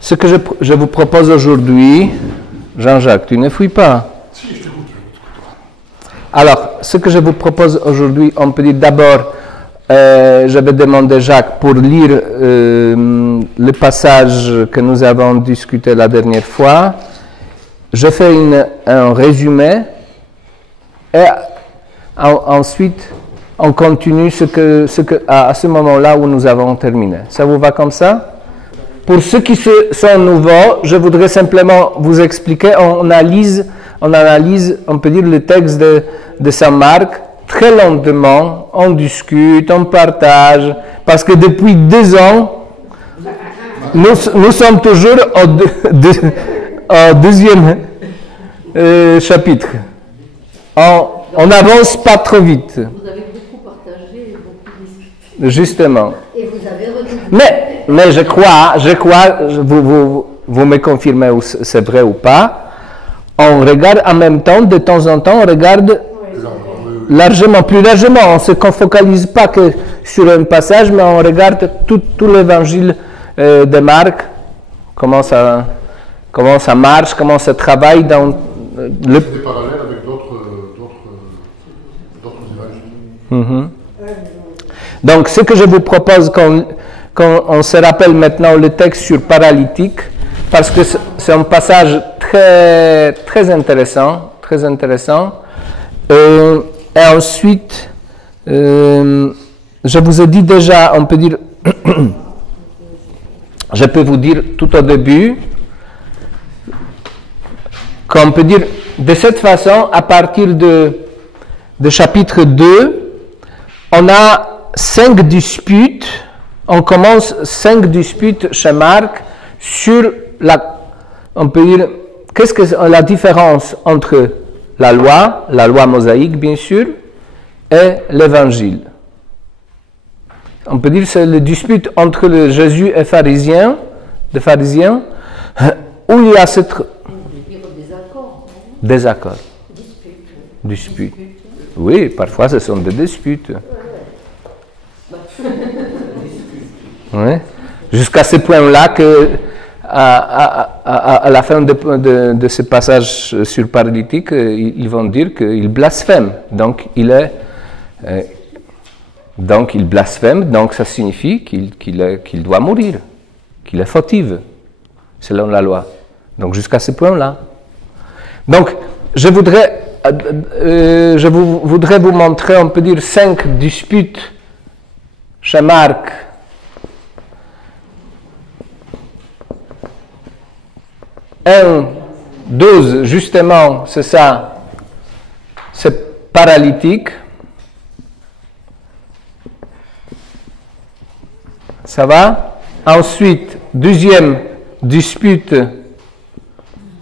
Ce que je vous propose aujourd'hui, Jean-Jacques, tu ne fuis pas. Si, je t'écoute. Alors, ce que je vous propose aujourd'hui, on peut dire d'abord, je vais demander Jacques pour lire le passage que nous avons discuté la dernière fois. Je fais un résumé et ensuite on continue à ce moment-là où nous avons terminé. Ça vous va comme ça? Pour ceux qui sont nouveaux, je voudrais simplement vous expliquer, on analyse, on peut dire, le texte de Saint Marc très lentement, on discute, on partage, parce que depuis 2 ans, nous sommes toujours au deuxième chapitre. On n'avance pas trop vite. Vous avez beaucoup partagé et beaucoup discuté. Justement. Et vous avez renouvelé. Mais je crois, vous me confirmez si c'est vrai ou pas, on regarde en même temps, de temps en temps, on regarde largement, plus largement. On ne se focalise pas que sur un passage, mais on regarde tout l'évangile de Marc, comment ça marche, comment ça travaille dans le... Des parallèles avec d'autres évangiles. Donc, ce que je vous propose, qu'on se rappelle maintenant le texte sur paralytique, parce que c'est un passage très, très intéressant, très intéressant. Et ensuite, je vous ai dit déjà, on peut dire, je peux vous dire tout au début, qu'on peut dire, de cette façon, à partir de chapitre 2, on a 5 disputes, on commence 5 disputes chez Marc sur on peut dire, qu'est-ce que la différence entre la loi mosaïque bien sûr, et l'évangile. On peut dire que c'est le dispute entre Jésus et les pharisiens, où il y a cette... Désaccord. Dispute. Oui, parfois ce sont des disputes. Oui. Jusqu'à ce point-là que à la fin de ce passage sur paralytique, ils vont dire qu'il blasphème. Donc il blasphème, donc ça signifie qu'il doit mourir, qu'il est fautif, selon la loi. Donc jusqu'à ce point-là. Donc je voudrais vous montrer, on peut dire, 5 disputes chez Marc. 12, justement, c'est ça, c'est paralytique. Ça va? Ensuite, deuxième dispute,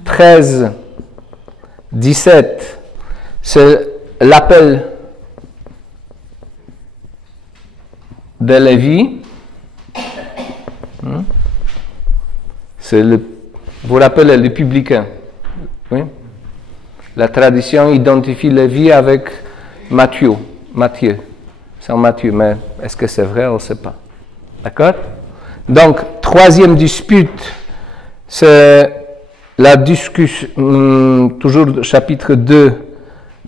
13, 17, c'est l'appel de Lévi. C'est vous rappelez, les publicains. Oui? La tradition identifie Lévi avec Matthieu. Saint Matthieu, mais est-ce que c'est vrai? On ne sait pas. D'accord? Donc, troisième dispute, c'est la discussion, toujours chapitre 2,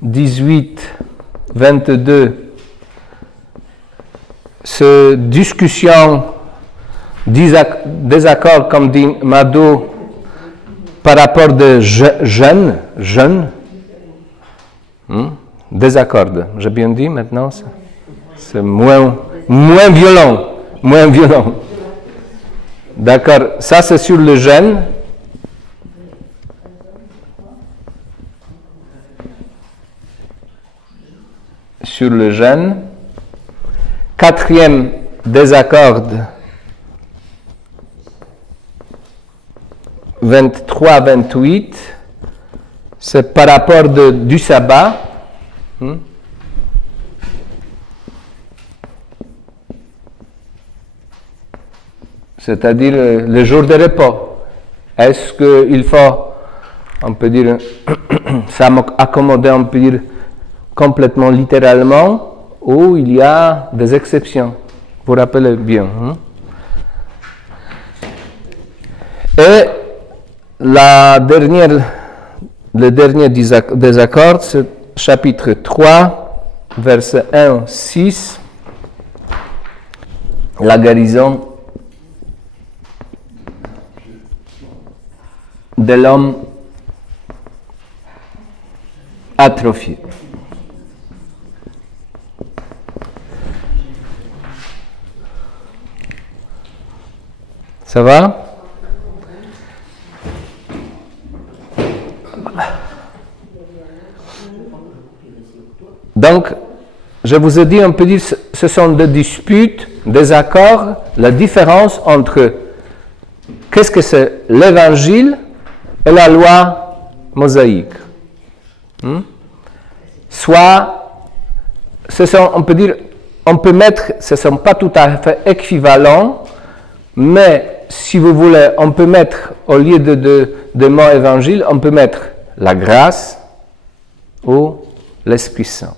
18, 22, c'est discussion, désaccord, comme dit Mado, par rapport de jeunes, désaccord, j'ai bien dit maintenant, c'est moins violent. D'accord, ça c'est sur le jeûne. Sur le jeûne. Quatrième désaccord, 23-28, c'est par rapport du sabbat. C'est-à-dire le jour de repos. Est-ce qu'il faut, on peut dire, s'accommoder, on peut dire, complètement littéralement, ou il y a des exceptions? Vous vous rappelez bien. Et le dernier désaccord, c'est chapitre 3, verset 1-6, la guérison de l'homme atrophié. Ça va? Donc, je vous ai dit, on peut dire, ce sont des disputes, des accords, la différence entre qu'est-ce que c'est l'évangile et la loi mosaïque. Soit, on peut dire, on peut mettre, ce ne sont pas tout à fait équivalents, mais si vous voulez, on peut mettre, au lieu de mot évangile, on peut mettre la grâce ou l'Esprit Saint.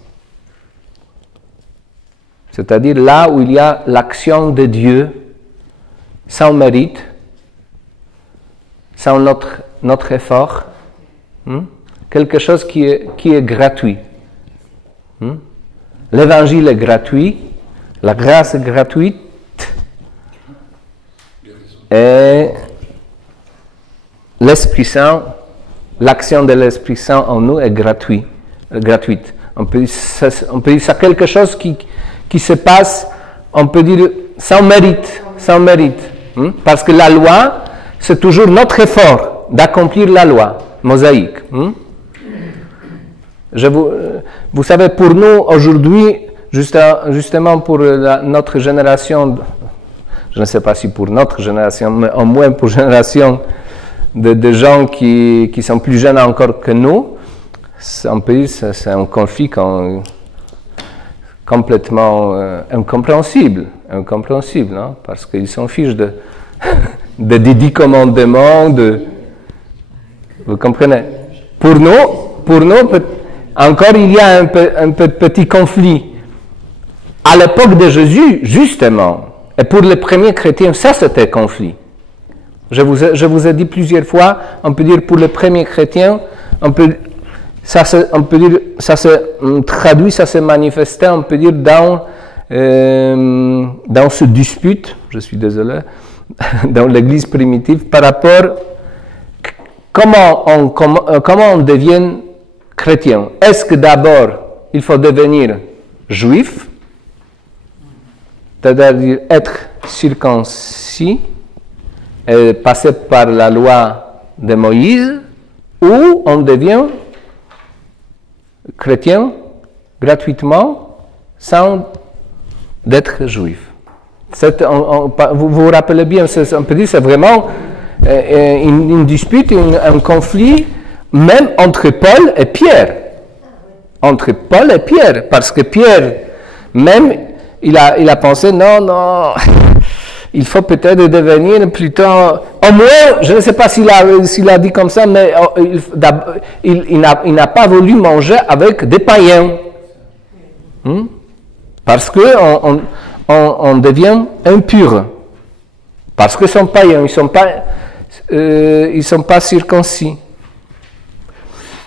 C'est-à-dire là où il y a l'action de Dieu sans mérite, sans notre effort, quelque chose qui est gratuit. L'évangile est gratuit, la grâce est gratuite, et l'Esprit Saint, l'action de l'Esprit Saint en nous est gratuite. On peut dire ça quelque chose qui se passe, on peut dire, sans mérite. Parce que la loi, c'est toujours notre effort d'accomplir la loi mosaïque. Vous savez, pour nous, aujourd'hui, justement pour notre génération, je ne sais pas si pour notre génération, mais au moins pour la génération de gens qui sont plus jeunes encore que nous, on peut dire que c'est un conflit complètement incompréhensible, non? Parce qu'ils s'en fichent des 10 commandements, vous comprenez? Pour nous, encore il y a un petit conflit. À l'époque de Jésus, justement, et pour les premiers chrétiens, ça c'était conflit. Je vous ai dit plusieurs fois, on peut dire pour les premiers chrétiens, ça se traduit, ça se manifestait, on peut dire, dans ce dispute, je suis désolé, dans l'Église primitive, par rapport comment on devient chrétien. Est-ce que d'abord, il faut devenir juif, c'est-à-dire être circoncis et passer par la loi de Moïse, ou on devient chrétien gratuitement sans d'être juif. Vous vous rappelez bien, on peut dire c'est vraiment une dispute, un conflit, même entre Paul et Pierre. Entre Paul et Pierre, parce que Pierre, même, il a pensé, non, il faut peut-être devenir plutôt, au moins, je ne sais pas s'il a dit comme ça, mais il n'a pas voulu manger avec des païens. Parce qu'on on devient impur. Parce qu'ils sont païens, ils ne sont pas circoncis.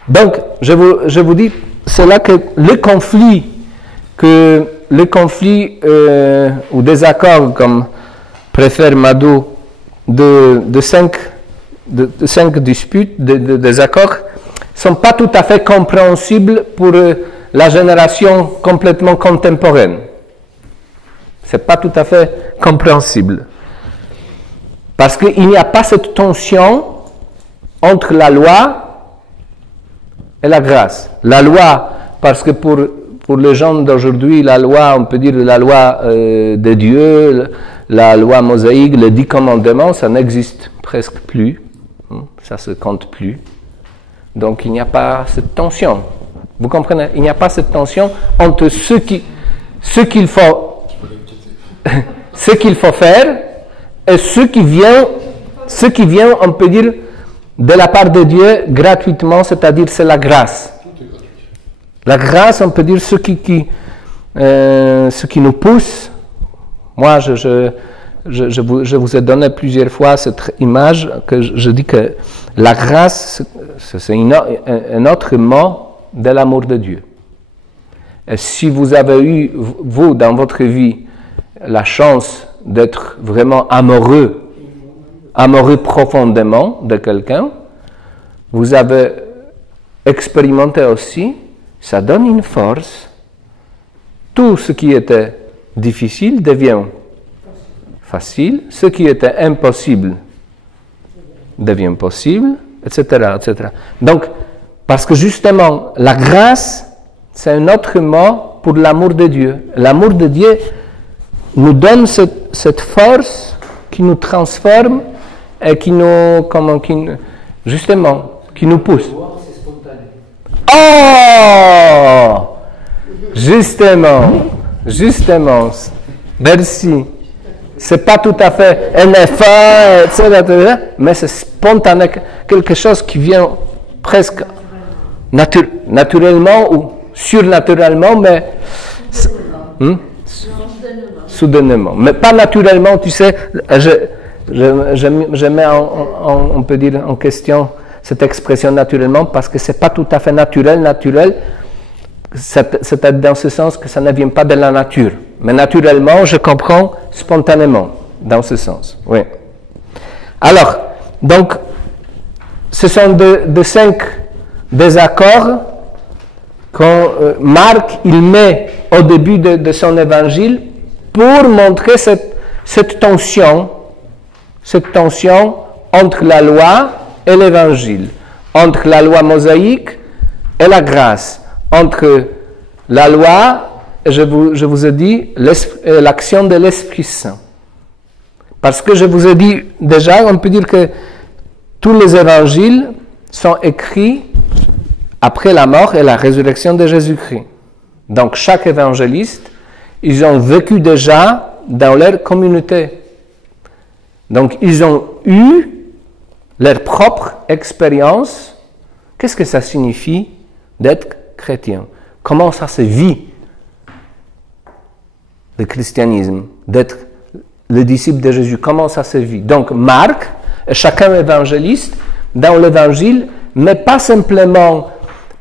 Donc, je vous dis, c'est là que le conflit ou désaccord, comme préfère Madou, de 5 disputes, des accords, ne sont pas tout à fait compréhensibles pour la génération complètement contemporaine. Ce n'est pas tout à fait compréhensible. Parce qu'il n'y a pas cette tension entre la loi et la grâce. La loi, parce que pour les gens d'aujourd'hui, la loi, on peut dire la loi de Dieu, la loi mosaïque, les 10 commandements, ça n'existe presque plus. Ça ne se compte plus. Donc il n'y a pas cette tension. Vous comprenez? Il n'y a pas cette tension entre ce qu'il faut faire et ce qui vient, on peut dire, de la part de Dieu gratuitement, c'est-à-dire c'est la grâce. La grâce, on peut dire, ce qui nous pousse. Moi, je vous ai donné plusieurs fois cette image que je dis que la grâce, c'est un autre mot de l'amour de Dieu. Et si vous avez eu, vous, dans votre vie, la chance d'être vraiment amoureux profondément de quelqu'un, vous avez expérimenté aussi, ça donne une force. Tout ce qui était difficile devient facile, ce qui était impossible devient possible, etc., etc. Donc, parce que justement, la grâce, c'est un autre mot pour l'amour de Dieu. L'amour de Dieu nous donne cette force qui nous transforme et qui nous, qui nous pousse. Oh! Justement, merci. C'est pas tout à fait un effort, etc., mais c'est spontané, quelque chose qui vient presque naturellement ou surnaturellement, mais soudainement. Mais pas naturellement, tu sais, je mets on peut dire en question cette expression naturellement parce que c'est pas tout à fait naturel, c'est dans ce sens que ça ne vient pas de la nature. Mais naturellement, je comprends spontanément, dans ce sens. Oui. Alors, donc, ce sont de 5 désaccords que Marc il met au début de son évangile pour montrer cette tension entre la loi et l'évangile, entre la loi mosaïque et la grâce, entre la loi, je vous ai dit, l'action de l'Esprit Saint. Parce que je vous ai dit déjà, on peut dire que tous les évangiles sont écrits après la mort et la résurrection de Jésus-Christ. Donc chaque évangéliste, ils ont vécu déjà dans leur communauté. Donc ils ont eu leur propre expérience. Qu'est-ce que ça signifie d'être chrétien? Comment ça se vit, le christianisme, d'être le disciple de Jésus? Comment ça se vit? Donc Marc, chacun évangéliste, dans l'évangile, mais pas simplement,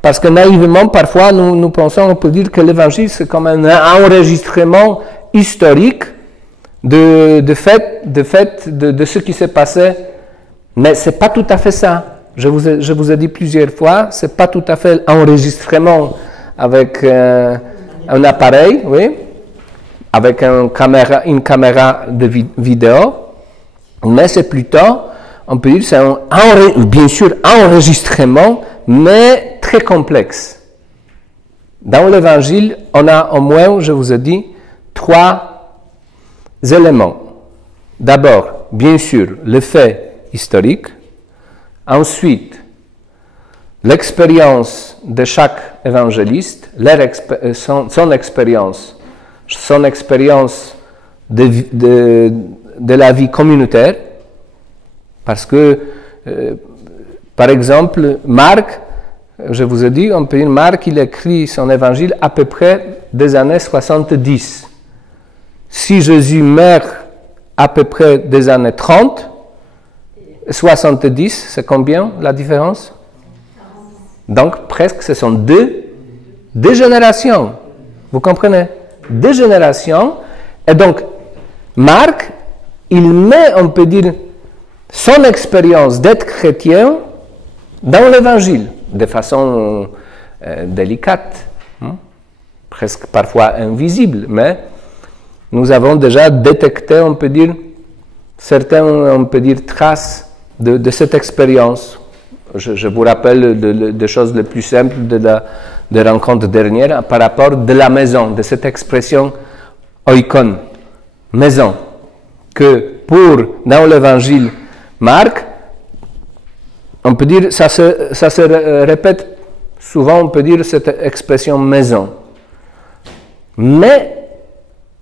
parce que naïvement, parfois, nous pensons, on peut dire que l'évangile, c'est comme un enregistrement historique de ce qui s'est passé, mais ce n'est pas tout à fait ça. Je vous ai dit plusieurs fois, ce n'est pas tout à fait enregistrement avec un appareil, oui, avec une caméra de vidéo, mais c'est plutôt, on peut dire, c'est bien sûr un enregistrement, mais très complexe. Dans l'évangile, on a au moins, je vous ai dit, 3 éléments. D'abord, bien sûr, le fait historique. Ensuite, l'expérience de chaque évangéliste, son expérience de la vie communautaire, parce que, par exemple, Marc, je vous ai dit, on peut dire, Marc, il écrit son évangile à peu près des années 70. Si Jésus meurt à peu près des années 30, 70, c'est combien la différence? Donc, presque, ce sont deux générations. Vous comprenez? 2 générations. Et donc, Marc, il met, on peut dire, son expérience d'être chrétien dans l'évangile, de façon délicate, presque parfois invisible, mais nous avons déjà détecté, on peut dire, certaines, traces de cette expérience. Je vous rappelle des choses les plus simples de rencontre dernière par rapport de la maison, de cette expression oikon, maison, que dans l'évangile Marc, on peut dire, ça se répète souvent, on peut dire cette expression maison. Mais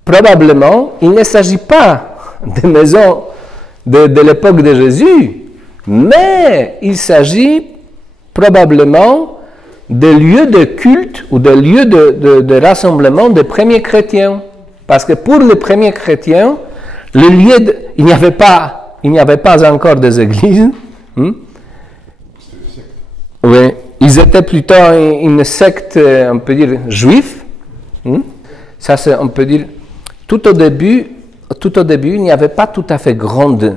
probablement, il ne s'agit pas de maison de l'époque de Jésus, mais il s'agit probablement de lieux de culte ou de lieux de rassemblement des premiers chrétiens. Parce que pour les premiers chrétiens, il n'y avait pas encore des églises. Oui, ils étaient plutôt une secte, on peut dire, juive. Ça, c'est, on peut dire, tout au début, il n'y avait pas tout à fait grande,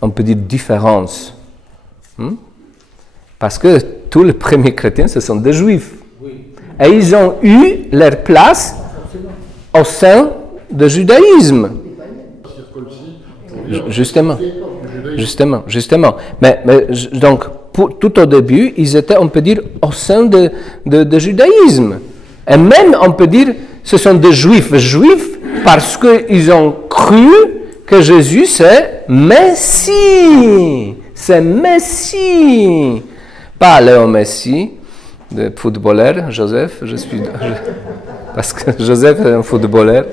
on peut dire, différence. Parce que tous les premiers chrétiens, ce sont des juifs. Et ils ont eu leur place au sein du judaïsme. Justement. Mais donc, tout au début, ils étaient, on peut dire, au sein de judaïsme. Et même, on peut dire, ce sont des juifs parce qu'ils ont cru que Jésus, c'est Messie. C'est Messie. Pas Léo Messi, de footballeur, Joseph, parce que Joseph est un footballeur.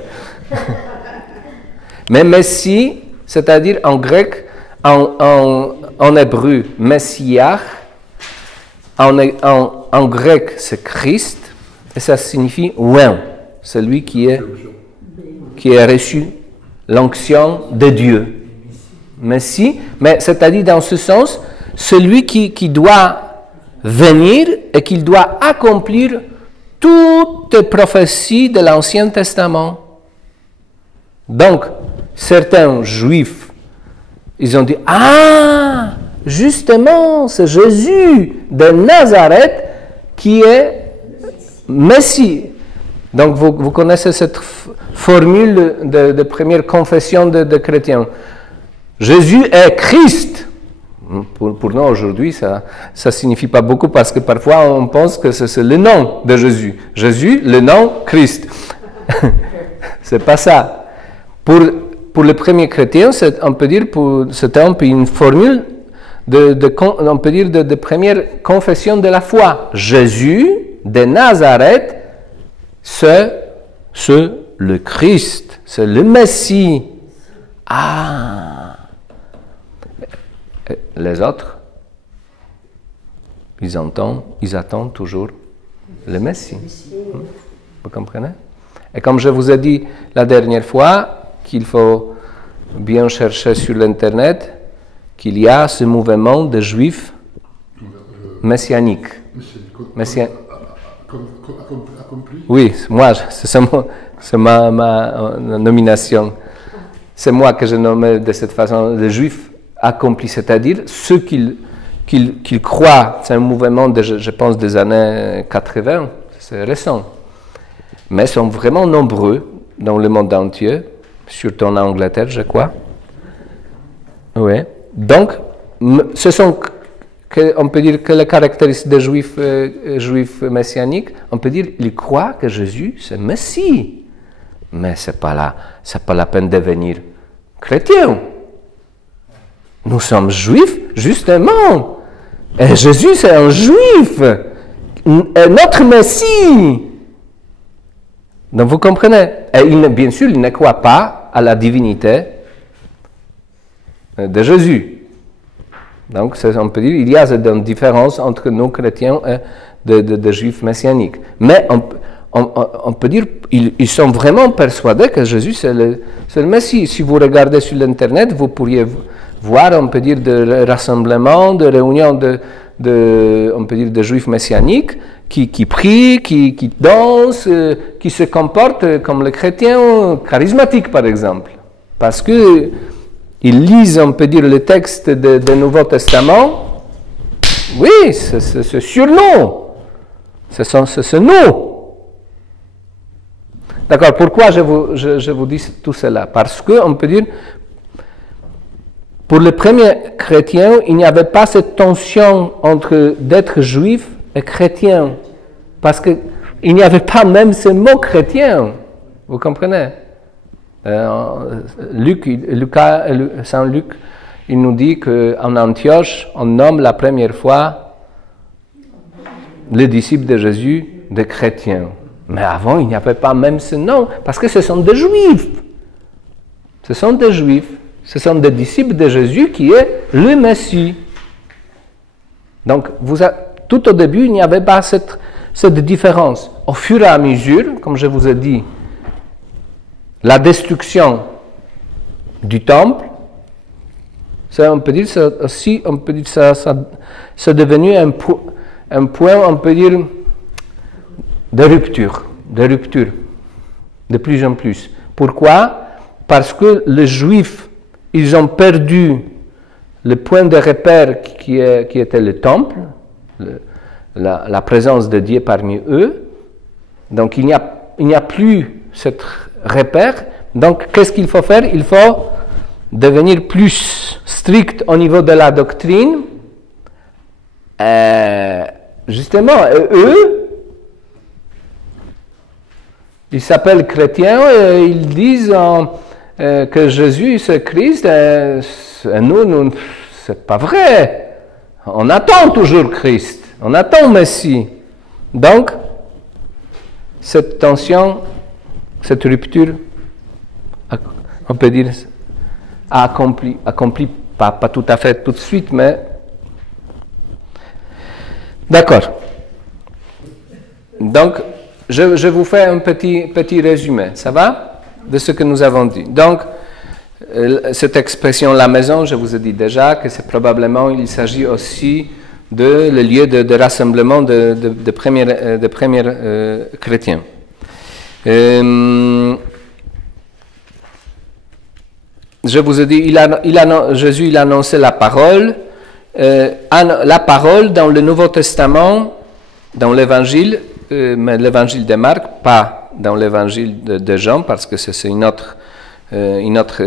Mais Messie, c'est-à-dire en grec, en hébreu, Messiah, en grec, c'est Christ, et ça signifie oint, celui qui a reçu l'onction de Dieu. Messie, mais c'est-à-dire dans ce sens, celui qui doit venir et qu'il doit accomplir toutes les prophéties de l'Ancien Testament. Donc, certains juifs, ils ont dit, ah, justement, c'est Jésus de Nazareth qui est Messie. Donc, vous connaissez cette formule de première confession de chrétiens. Jésus est Christ. Pour nous, aujourd'hui, ça ne signifie pas beaucoup parce que parfois, on pense que c'est le nom de Jésus. Jésus, le nom Christ. C'est pas ça. Pour les premiers chrétiens, on peut dire, c'était un peu une formule on peut dire de première confession de la foi. Jésus de Nazareth, c'est le Christ, c'est le Messie. Ah! Les autres, ils attendent toujours le Messie. Vous comprenez? Et comme je vous ai dit la dernière fois, qu'il faut bien chercher sur l'Internet, qu'il y a ce mouvement de juifs messianiques. Oui, moi, c'est ma nomination. C'est moi que je nomme de cette façon les juifs accomplis, c'est-à-dire ceux qu'ils croient. C'est un mouvement, je pense, des années 80, c'est récent. Mais ils sont vraiment nombreux dans le monde entier, surtout en Angleterre, je crois. Oui. Donc, ce sont, on peut dire que les caractéristiques des juifs messianiques, on peut dire qu'ils croient que Jésus, c'est Messie. Mais ce n'est pas la peine de devenir chrétien. Nous sommes juifs, justement. Et Jésus, c'est un juif. Et notre Messie. Donc, vous comprenez. Et bien sûr, il ne croit pas à la divinité de Jésus. Donc, on peut dire qu'il y a une différence entre nous, chrétiens, et des juifs messianiques. Mais on peut dire qu'ils sont vraiment persuadés que Jésus, c'est le Messie. Si vous regardez sur l'Internet, vous pourriez voir, on peut dire, des rassemblements, des réunions on peut dire, de juifs messianiques qui prient, qui dansent, qui se comportent comme les chrétiens charismatiques, par exemple. Parce qu'ils lisent, on peut dire, le texte du Nouveau Testament. Oui, c'est sur nous. C'est nous. D'accord, pourquoi je vous dis tout cela? Parce qu'on peut dire, pour les premiers chrétiens, il n'y avait pas cette tension entre d'être juif et chrétien. Parce qu'il n'y avait pas même ce mot chrétien. Vous comprenez? Saint Luc, il nous dit qu'en Antioche, on nomme la première fois les disciples de Jésus des chrétiens. Mais avant, il n'y avait pas même ce nom, parce que ce sont des juifs. Ce sont des juifs. Ce sont des disciples de Jésus qui est le Messie. Donc, tout au début, il n'y avait pas cette différence. Au fur et à mesure, comme je vous ai dit, la destruction du temple, ça, on peut dire ça aussi, on peut dire ça c'est devenu un point, on peut dire, de rupture, de plus en plus. Pourquoi? Parce que les Juifs, ils ont perdu le point de repère qui était le temple, la présence de Dieu parmi eux. Donc il n'y a plus ce repère. Donc qu'est-ce qu'il faut faire? Il faut devenir plus strict au niveau de la doctrine. Justement, eux, ils s'appellent chrétiens et ils disent que Jésus c'est Christ. Nous, c'est pas vrai. On attend toujours Christ. On attend Messie. Donc, cette tension, cette rupture, on peut dire, a accompli pas tout à fait tout de suite, mais d'accord. Donc, je vous fais un petit résumé, ça va, de ce que nous avons dit. Donc, cette expression la maison, je vous ai dit déjà que c'est probablement, il s'agit aussi de le lieu de rassemblement de premiers chrétiens. Je vous ai dit, Jésus il annonçait la parole. La parole dans le Nouveau Testament, dans l'Évangile, mais l'Évangile de Marc, pas dans l'Évangile de Jean, parce que c'est une autre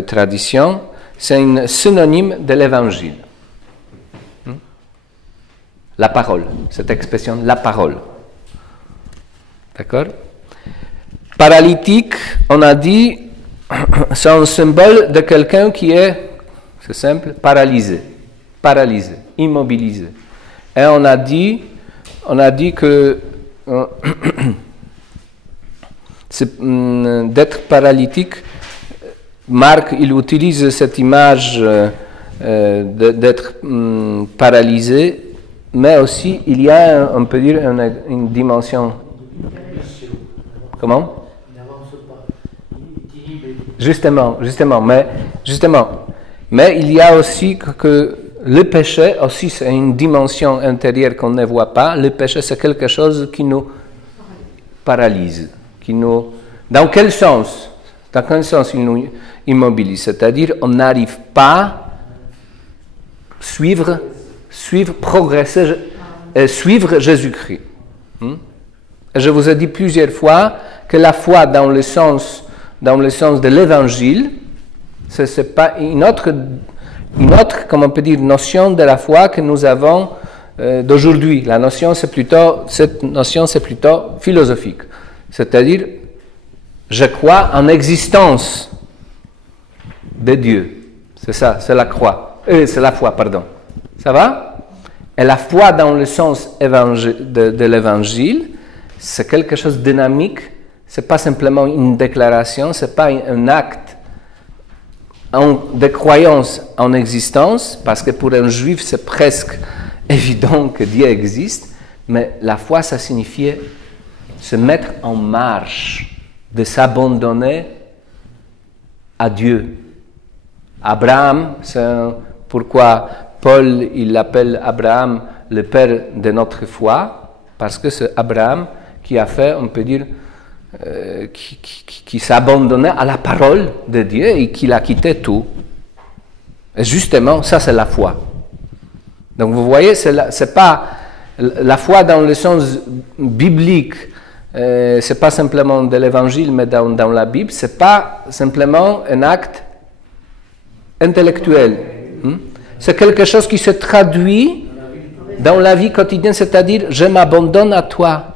tradition, c'est un synonyme de l'Évangile. La parole, cette expression, la parole. D'accord? Paralytique, on a dit, c'est un symbole de quelqu'un qui est, c'est simple, paralysé, immobilisé. Et on a dit que d'être paralytique, Marc, il utilise cette image d'être paralysé, mais aussi il y a, on peut dire, une dimension. Comment? Justement, mais il y a aussi que le péché aussi c'est une dimension intérieure qu'on ne voit pas. Le péché c'est quelque chose qui nous paralyse, dans quel sens il nous immobilise, c'est-à-dire on n'arrive pas suivre, progresser, suivre Jésus-Christ. Et je vous ai dit plusieurs fois que la foi dans le sens de l'Évangile, c'est pas une autre, comment on peut dire, notion de la foi que nous avons d'aujourd'hui. Cette notion c'est plutôt philosophique, c'est-à-dire je crois en existence de Dieu. C'est ça, c'est la foi, pardon. Ça va? Et la foi dans le sens de l'Évangile, c'est quelque chose de dynamique. C'est pas simplement une déclaration, c'est pas un acte de croyance en existence, parce que pour un juif c'est presque évident que Dieu existe, mais la foi ça signifiait se mettre en marche, de s'abandonner à Dieu. Abraham, c'est pourquoi Paul il l'appelle Abraham le père de notre foi, parce que c'est Abraham qui a fait, on peut dire, qui s'abandonnait à la parole de Dieu et qui a quitté tout. Et justement, ça c'est la foi. Donc vous voyez, c'est pas la foi dans le sens biblique, c'est pas simplement de l'évangile, mais dans la Bible, c'est pas simplement un acte intellectuel. C'est quelque chose qui se traduit dans la vie quotidienne, c'est-à-dire je m'abandonne à toi.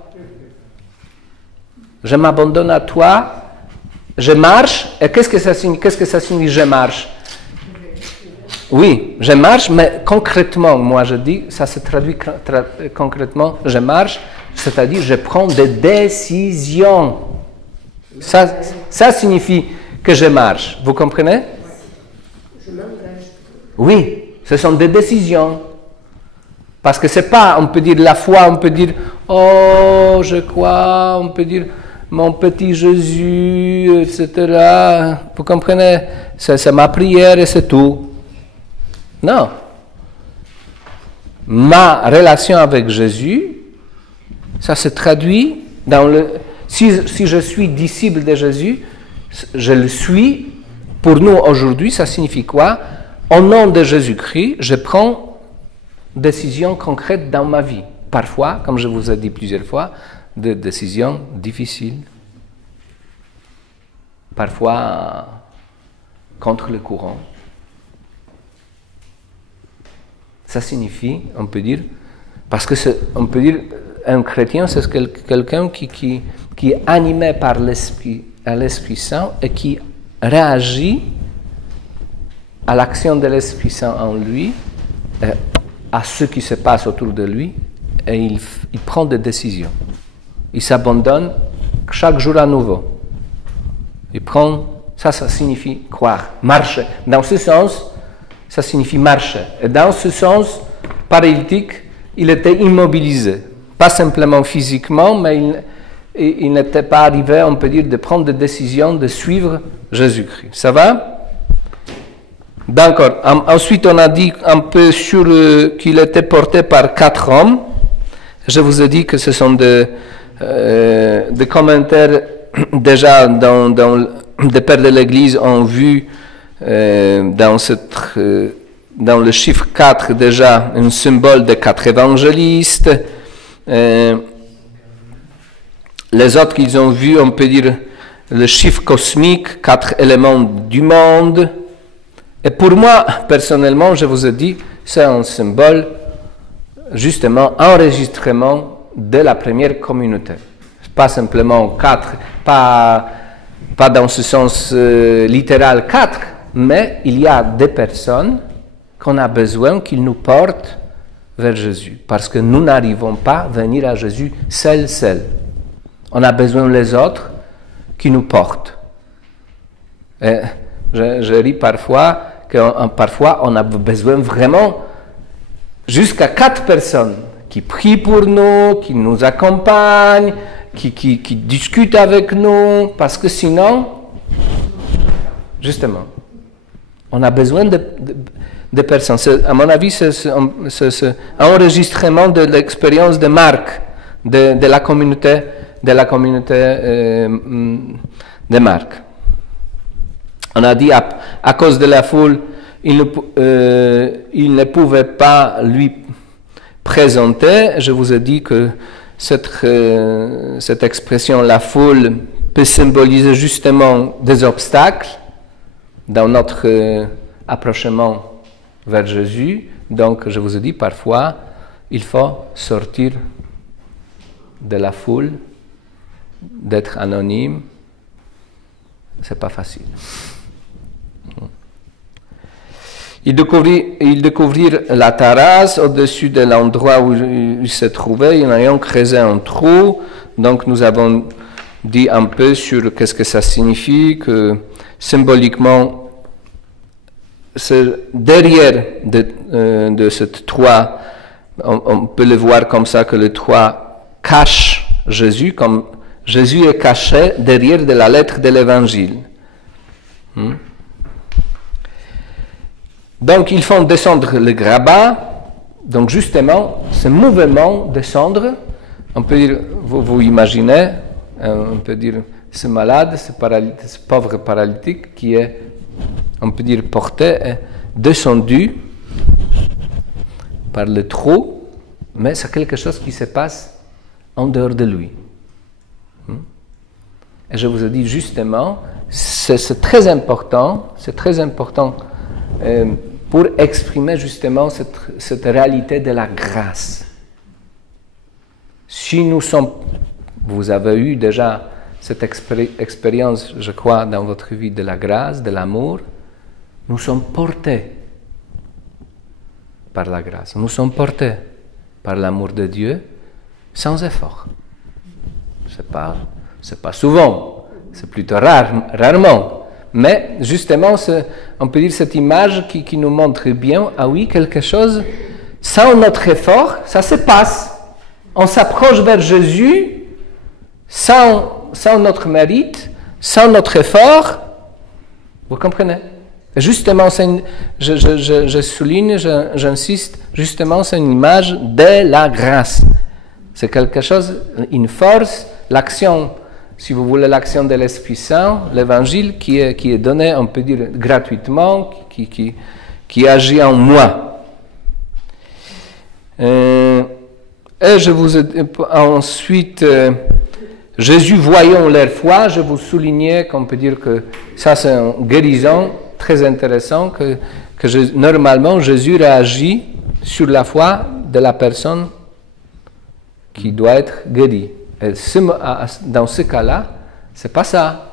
Je m'abandonne à toi, je marche, et qu'est-ce que ça signifie je marche? Oui, je marche, mais concrètement, moi je dis, ça se traduit concrètement, je marche, c'est-à-dire je prends des décisions. Ça signifie que je marche, vous comprenez? Je m'engage. Oui, ce sont des décisions. Parce que c'est pas, on peut dire la foi, on peut dire, oh, je crois, on peut dire, mon petit Jésus, etc. Vous comprenez? c'est ma prière et c'est tout. Non. Ma relation avec Jésus, ça se traduit dans le... Si je suis disciple de Jésus, je le suis. Pour nous, aujourd'hui, ça signifie quoi? Au nom de Jésus-Christ, je prends des décisions concrètes dans ma vie. Parfois, comme je vous ai dit plusieurs fois, des décisions difficiles. Parfois, contre le courant. Ça signifie, on peut dire, parce que on peut dire, un chrétien, c'est quelqu'un qui est animé par l'Esprit Saint et qui réagit à l'action de l'Esprit Saint en lui, à ce qui se passe autour de lui, et il prend des décisions. Il s'abandonne chaque jour à nouveau. Il prend, ça signifie croire, marcher. Dans ce sens, ça signifie marcher. Et dans ce sens, paralytique, il était immobilisé. Pas simplement physiquement, mais il n'était pas arrivé, on peut dire, de prendre des décisions, de suivre Jésus-Christ. Ça va? D'accord. Ensuite, on a dit un peu sur qu'il était porté par 4 hommes. Je vous ai dit que ce sont des commentaires déjà des pères de l'Église ont vu dans le chiffre 4 déjà un symbole des 4 évangélistes. Les autres qu'ils ont vu, on peut dire le chiffre cosmique, 4 éléments du monde. Et pour moi, personnellement, je vous ai dit, c'est un symbole, justement, enregistrement de la première communauté. Pas simplement 4, pas dans ce sens littéral 4, mais il y a des personnes qu'on a besoin qu'ils nous portent vers Jésus, parce que nous n'arrivons pas à venir à Jésus seuls. On a besoin des autres qui nous portent. Et je ris parfois parfois on a besoin vraiment jusqu'à 4 personnes qui prient pour nous, qui nous accompagnent, qui discutent avec nous, parce que sinon, justement, on a besoin de personnes. À mon avis, c'est un enregistrement de l'expérience de Marc, de la communauté de Marc. On a dit à cause de la foule, il ne pouvait pas lui présenter. Je vous ai dit que cette expression, la foule, peut symboliser justement des obstacles dans notre approchement vers Jésus. Donc, je vous ai dit, parfois, il faut sortir de la foule, d'être anonyme. C'est pas facile. Ils découvrirent la terrasse au-dessus de l'endroit où ils se trouvaient. Ils ont creusé un trou. Donc nous avons dit un peu sur qu'est-ce que ça signifie, que symboliquement, derrière de ce toit, on peut le voir comme ça, que le toit cache Jésus, comme Jésus est caché derrière de la lettre de l'Évangile. Donc, ils font descendre le grabat. Donc, justement, ce mouvement descendre, on peut dire, vous imaginez, on peut dire, ce malade, ce pauvre paralytique qui est, on peut dire, porté, est descendu par le trou, mais c'est quelque chose qui se passe en dehors de lui. Et je vous ai dit, justement, c'est très important pour exprimer justement cette réalité de la grâce. Si nous sommes, vous avez eu déjà cette expérience, je crois, dans votre vie de la grâce, de l'amour, nous sommes portés par la grâce, nous sommes portés par l'amour de Dieu sans effort. C'est pas souvent, c'est plutôt rarement. Mais justement, on peut dire cette image qui nous montre bien, ah oui, quelque chose, sans notre effort, ça se passe. On s'approche vers Jésus sans notre mérite, sans notre effort. Vous comprenez? Justement, je souligne, j'insiste, justement, c'est une image de la grâce. C'est quelque chose, une force, l'action, si vous voulez, l'action de l'Esprit Saint, l'Évangile qui est donné, on peut dire, gratuitement, qui agit en moi. Et je vous ai, ensuite, Jésus voyant leur foi, je vous soulignais qu'on peut dire que ça c'est une guérison très intéressant que normalement Jésus réagit sur la foi de la personne qui doit être guérie. Et dans ce cas-là, c'est pas ça.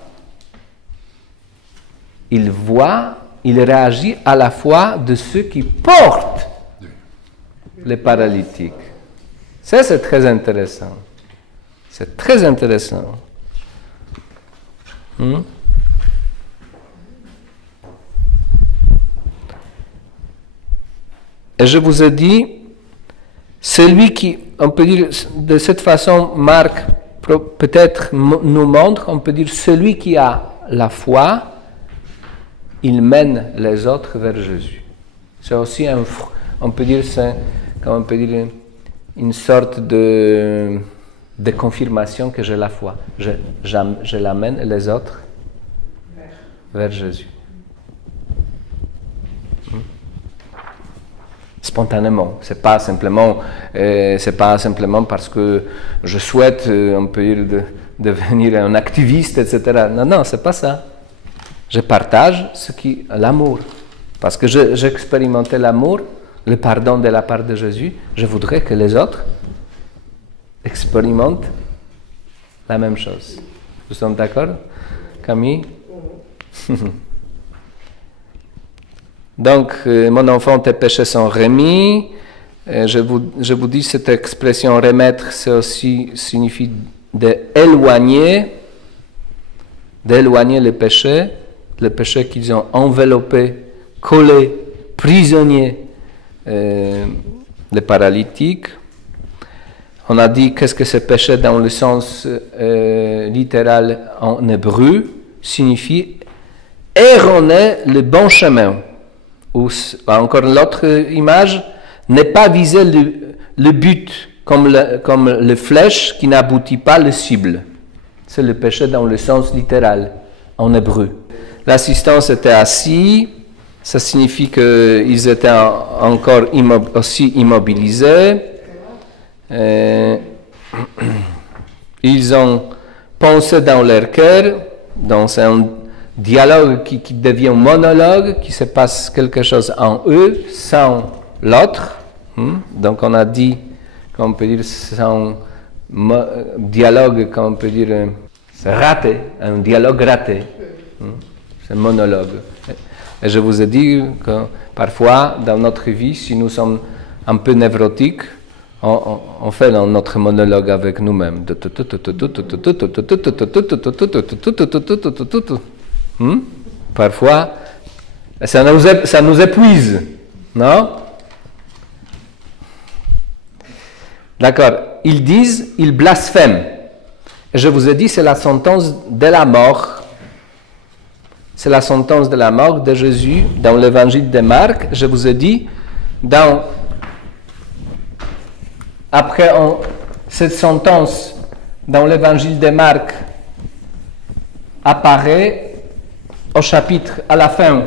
Il voit, il réagit à la foi de ceux qui portent les paralytiques. Ça, c'est très intéressant. C'est très intéressant. Et je vous ai dit, celui qui, on peut dire, de cette façon, Marc peut-être nous montre, on peut dire, celui qui a la foi, il mène les autres vers Jésus. C'est aussi on peut dire, comment on peut dire, une sorte de confirmation que j'ai la foi. Je l'amène les autres vers Jésus. Spontanément. C'est pas simplement parce que je souhaite, on peut dire, devenir un activiste, etc. Non, c'est pas ça. Je partage l'amour. Parce que j'ai expérimenté l'amour, le pardon de la part de Jésus. Je voudrais que les autres expérimentent la même chose. Nous sommes d'accord, Camille? Donc, mon enfant, tes péchés sont remis. Je vous dis, cette expression remettre, c'est aussi signifie d'éloigner les péchés qu'ils ont enveloppés, collés, prisonniers, les paralytiques. On a dit qu'est-ce que ce péché dans le sens littéral en hébreu signifie erroner le bon chemin. Ou encore l'autre image, n'est pas viser le but comme le flèche qui n'aboutit pas à la cible. C'est le péché dans le sens littéral en hébreu. L'assistance était assis, ça signifie qu'ils étaient encore aussi immobilisés. Ils ont pensé dans leur cœur, dans un dialogue qui devient monologue, qui se passe quelque chose en eux, sans l'autre. Donc on a dit, qu'on peut dire, sans dialogue, qu'on peut dire, c'est raté, un dialogue raté. C'est un monologue. Et je vous ai dit que parfois, dans notre vie, si nous sommes un peu névrotiques, on fait notre monologue avec nous-mêmes. Parfois, ça nous épuise, non? D'accord. Ils disent, ils blasphèment. Et je vous ai dit, c'est la sentence de la mort. C'est la sentence de la mort de Jésus dans l'évangile de Marc. Je vous ai dit, après cette sentence dans l'évangile de Marc apparaît au chapitre, à la fin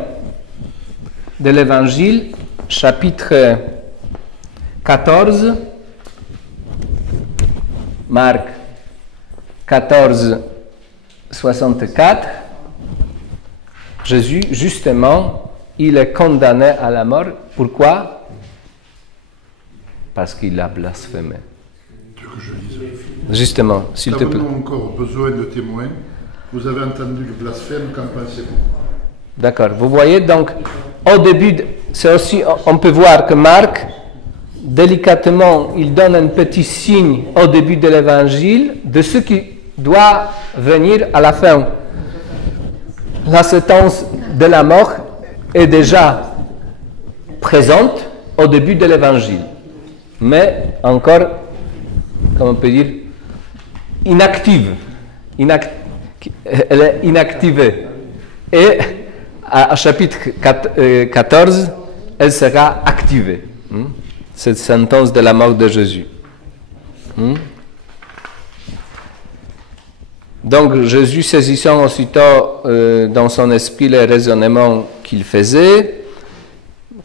de l'évangile, chapitre 14, Marc 14, 64, Jésus, justement, il est condamné à la mort. Pourquoi? Parce qu'il a blasphémé. Tu veux que je lise? Justement, s'il te plaît. Nous avons encore besoin de témoins. Vous avez entendu le blasphème, qu'en pensez-vous? D'accord. Vous voyez, donc, au début, c'est aussi, on peut voir que Marc, délicatement, il donne un petit signe au début de l'évangile de ce qui doit venir à la fin. La sentence de la mort est déjà présente au début de l'évangile, mais encore, comment on peut dire, inactive. Elle est inactivée. Et à chapitre 14, elle sera activée. Cette sentence de la mort de Jésus. Donc Jésus, saisissant aussitôt dans son esprit les raisonnements qu'il faisait,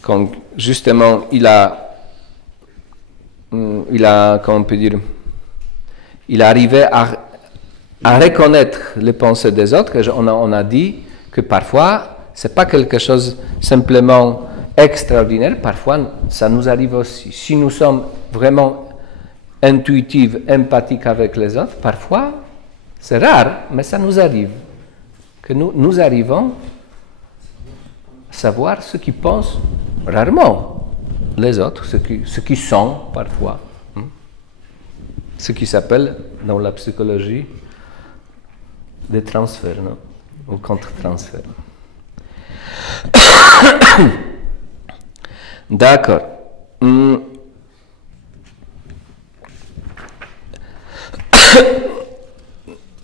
quand justement il a, comment on peut dire, il arrivait à reconnaître les pensées des autres. On a dit que parfois, ce n'est pas quelque chose simplement extraordinaire, parfois ça nous arrive aussi. Si nous sommes vraiment intuitifs, empathiques avec les autres, parfois, c'est rare, mais ça nous arrive, que nous arrivons à savoir ce qu'ils pensent rarement les autres, ce qu'ils sont parfois. Ce qui s'appelle, dans la psychologie, des transferts, non? Ou contre-transferts. D'accord.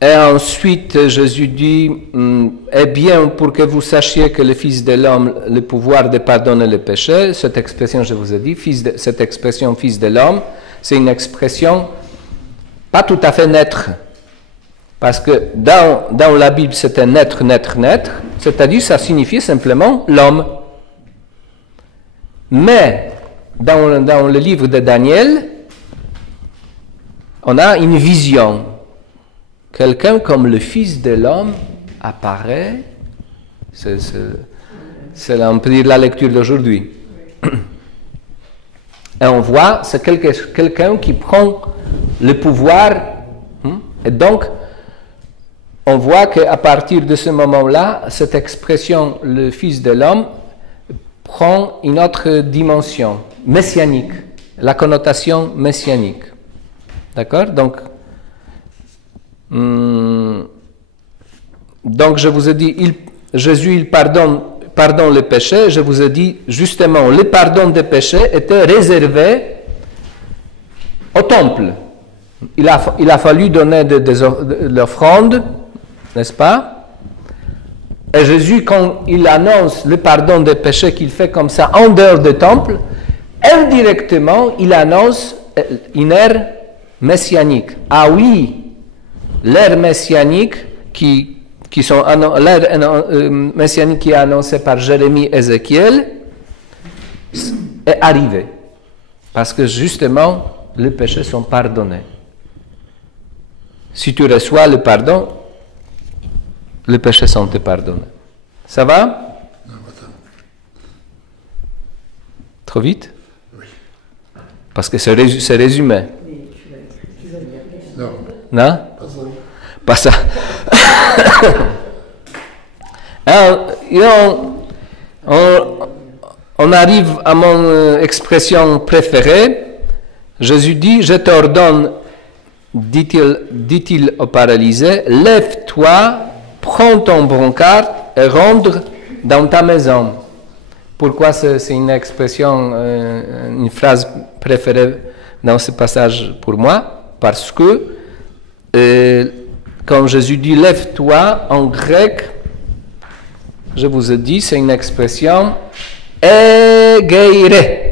Et ensuite, Jésus dit, eh bien, pour que vous sachiez que le Fils de l'homme a le pouvoir de pardonner les péchés, cette expression, je vous ai dit, cette expression Fils de l'homme, c'est une expression pas tout à fait naître. Parce que dans la Bible, c'est un naître, c'est-à-dire ça signifie simplement l'homme. Mais dans le livre de Daniel, on a une vision. Quelqu'un comme le Fils de l'homme apparaît, c'est on peut dire la lecture d'aujourd'hui. Et on voit, c'est quelqu'un qui prend le pouvoir, et donc on voit qu'à partir de ce moment-là, cette expression, le Fils de l'homme, prend une autre dimension, messianique, la connotation messianique. D'accord? Donc je vous ai dit, Jésus il pardonne les péchés. Je vous ai dit justement, le pardon des péchés était réservé au temple. Il a fallu donner de l'offrande, n'est-ce pas? Et Jésus, quand il annonce le pardon des péchés qu'il fait comme ça en dehors du temple, indirectement, il annonce une ère messianique. Ah oui, l'ère messianique messianique qui est annoncée par Jérémie et Ézéchiel est arrivée. Parce que justement, les péchés sont pardonnés. Si tu reçois le pardon, les péchés sont pardonnés. Ça va? Non, attends. Trop vite? Oui. Parce que c'est résumé. Non. Non? Pas ça. Alors, on arrive à mon expression préférée. Jésus dit, je t'ordonne, dit-il au paralysé, lève-toi, prends ton brancard et rentre dans ta maison. Pourquoi c'est une expression, une phrase préférée dans ce passage pour moi? Parce que quand Jésus dit lève-toi, en grec, je vous ai dit, c'est une expression egeire.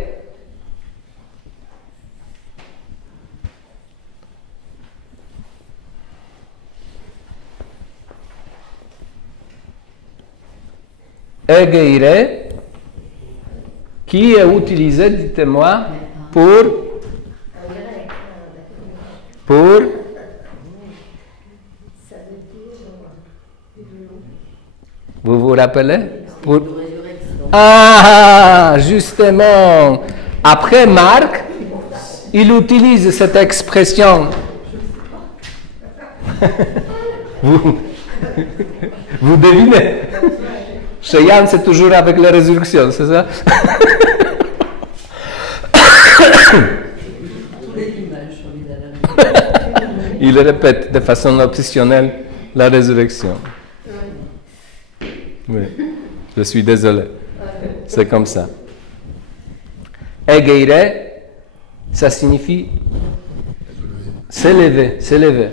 Egeire, qui est utilisé, dites-moi, pour vous vous rappelez? Ah, justement, après Marc, il utilise cette expression. Vous devinez? Chez Yann, c'est toujours avec la résurrection, c'est ça? Il répète de façon obsessionnelle la résurrection. Oui, je suis désolé. C'est comme ça. Egeire, ça signifie s'élever.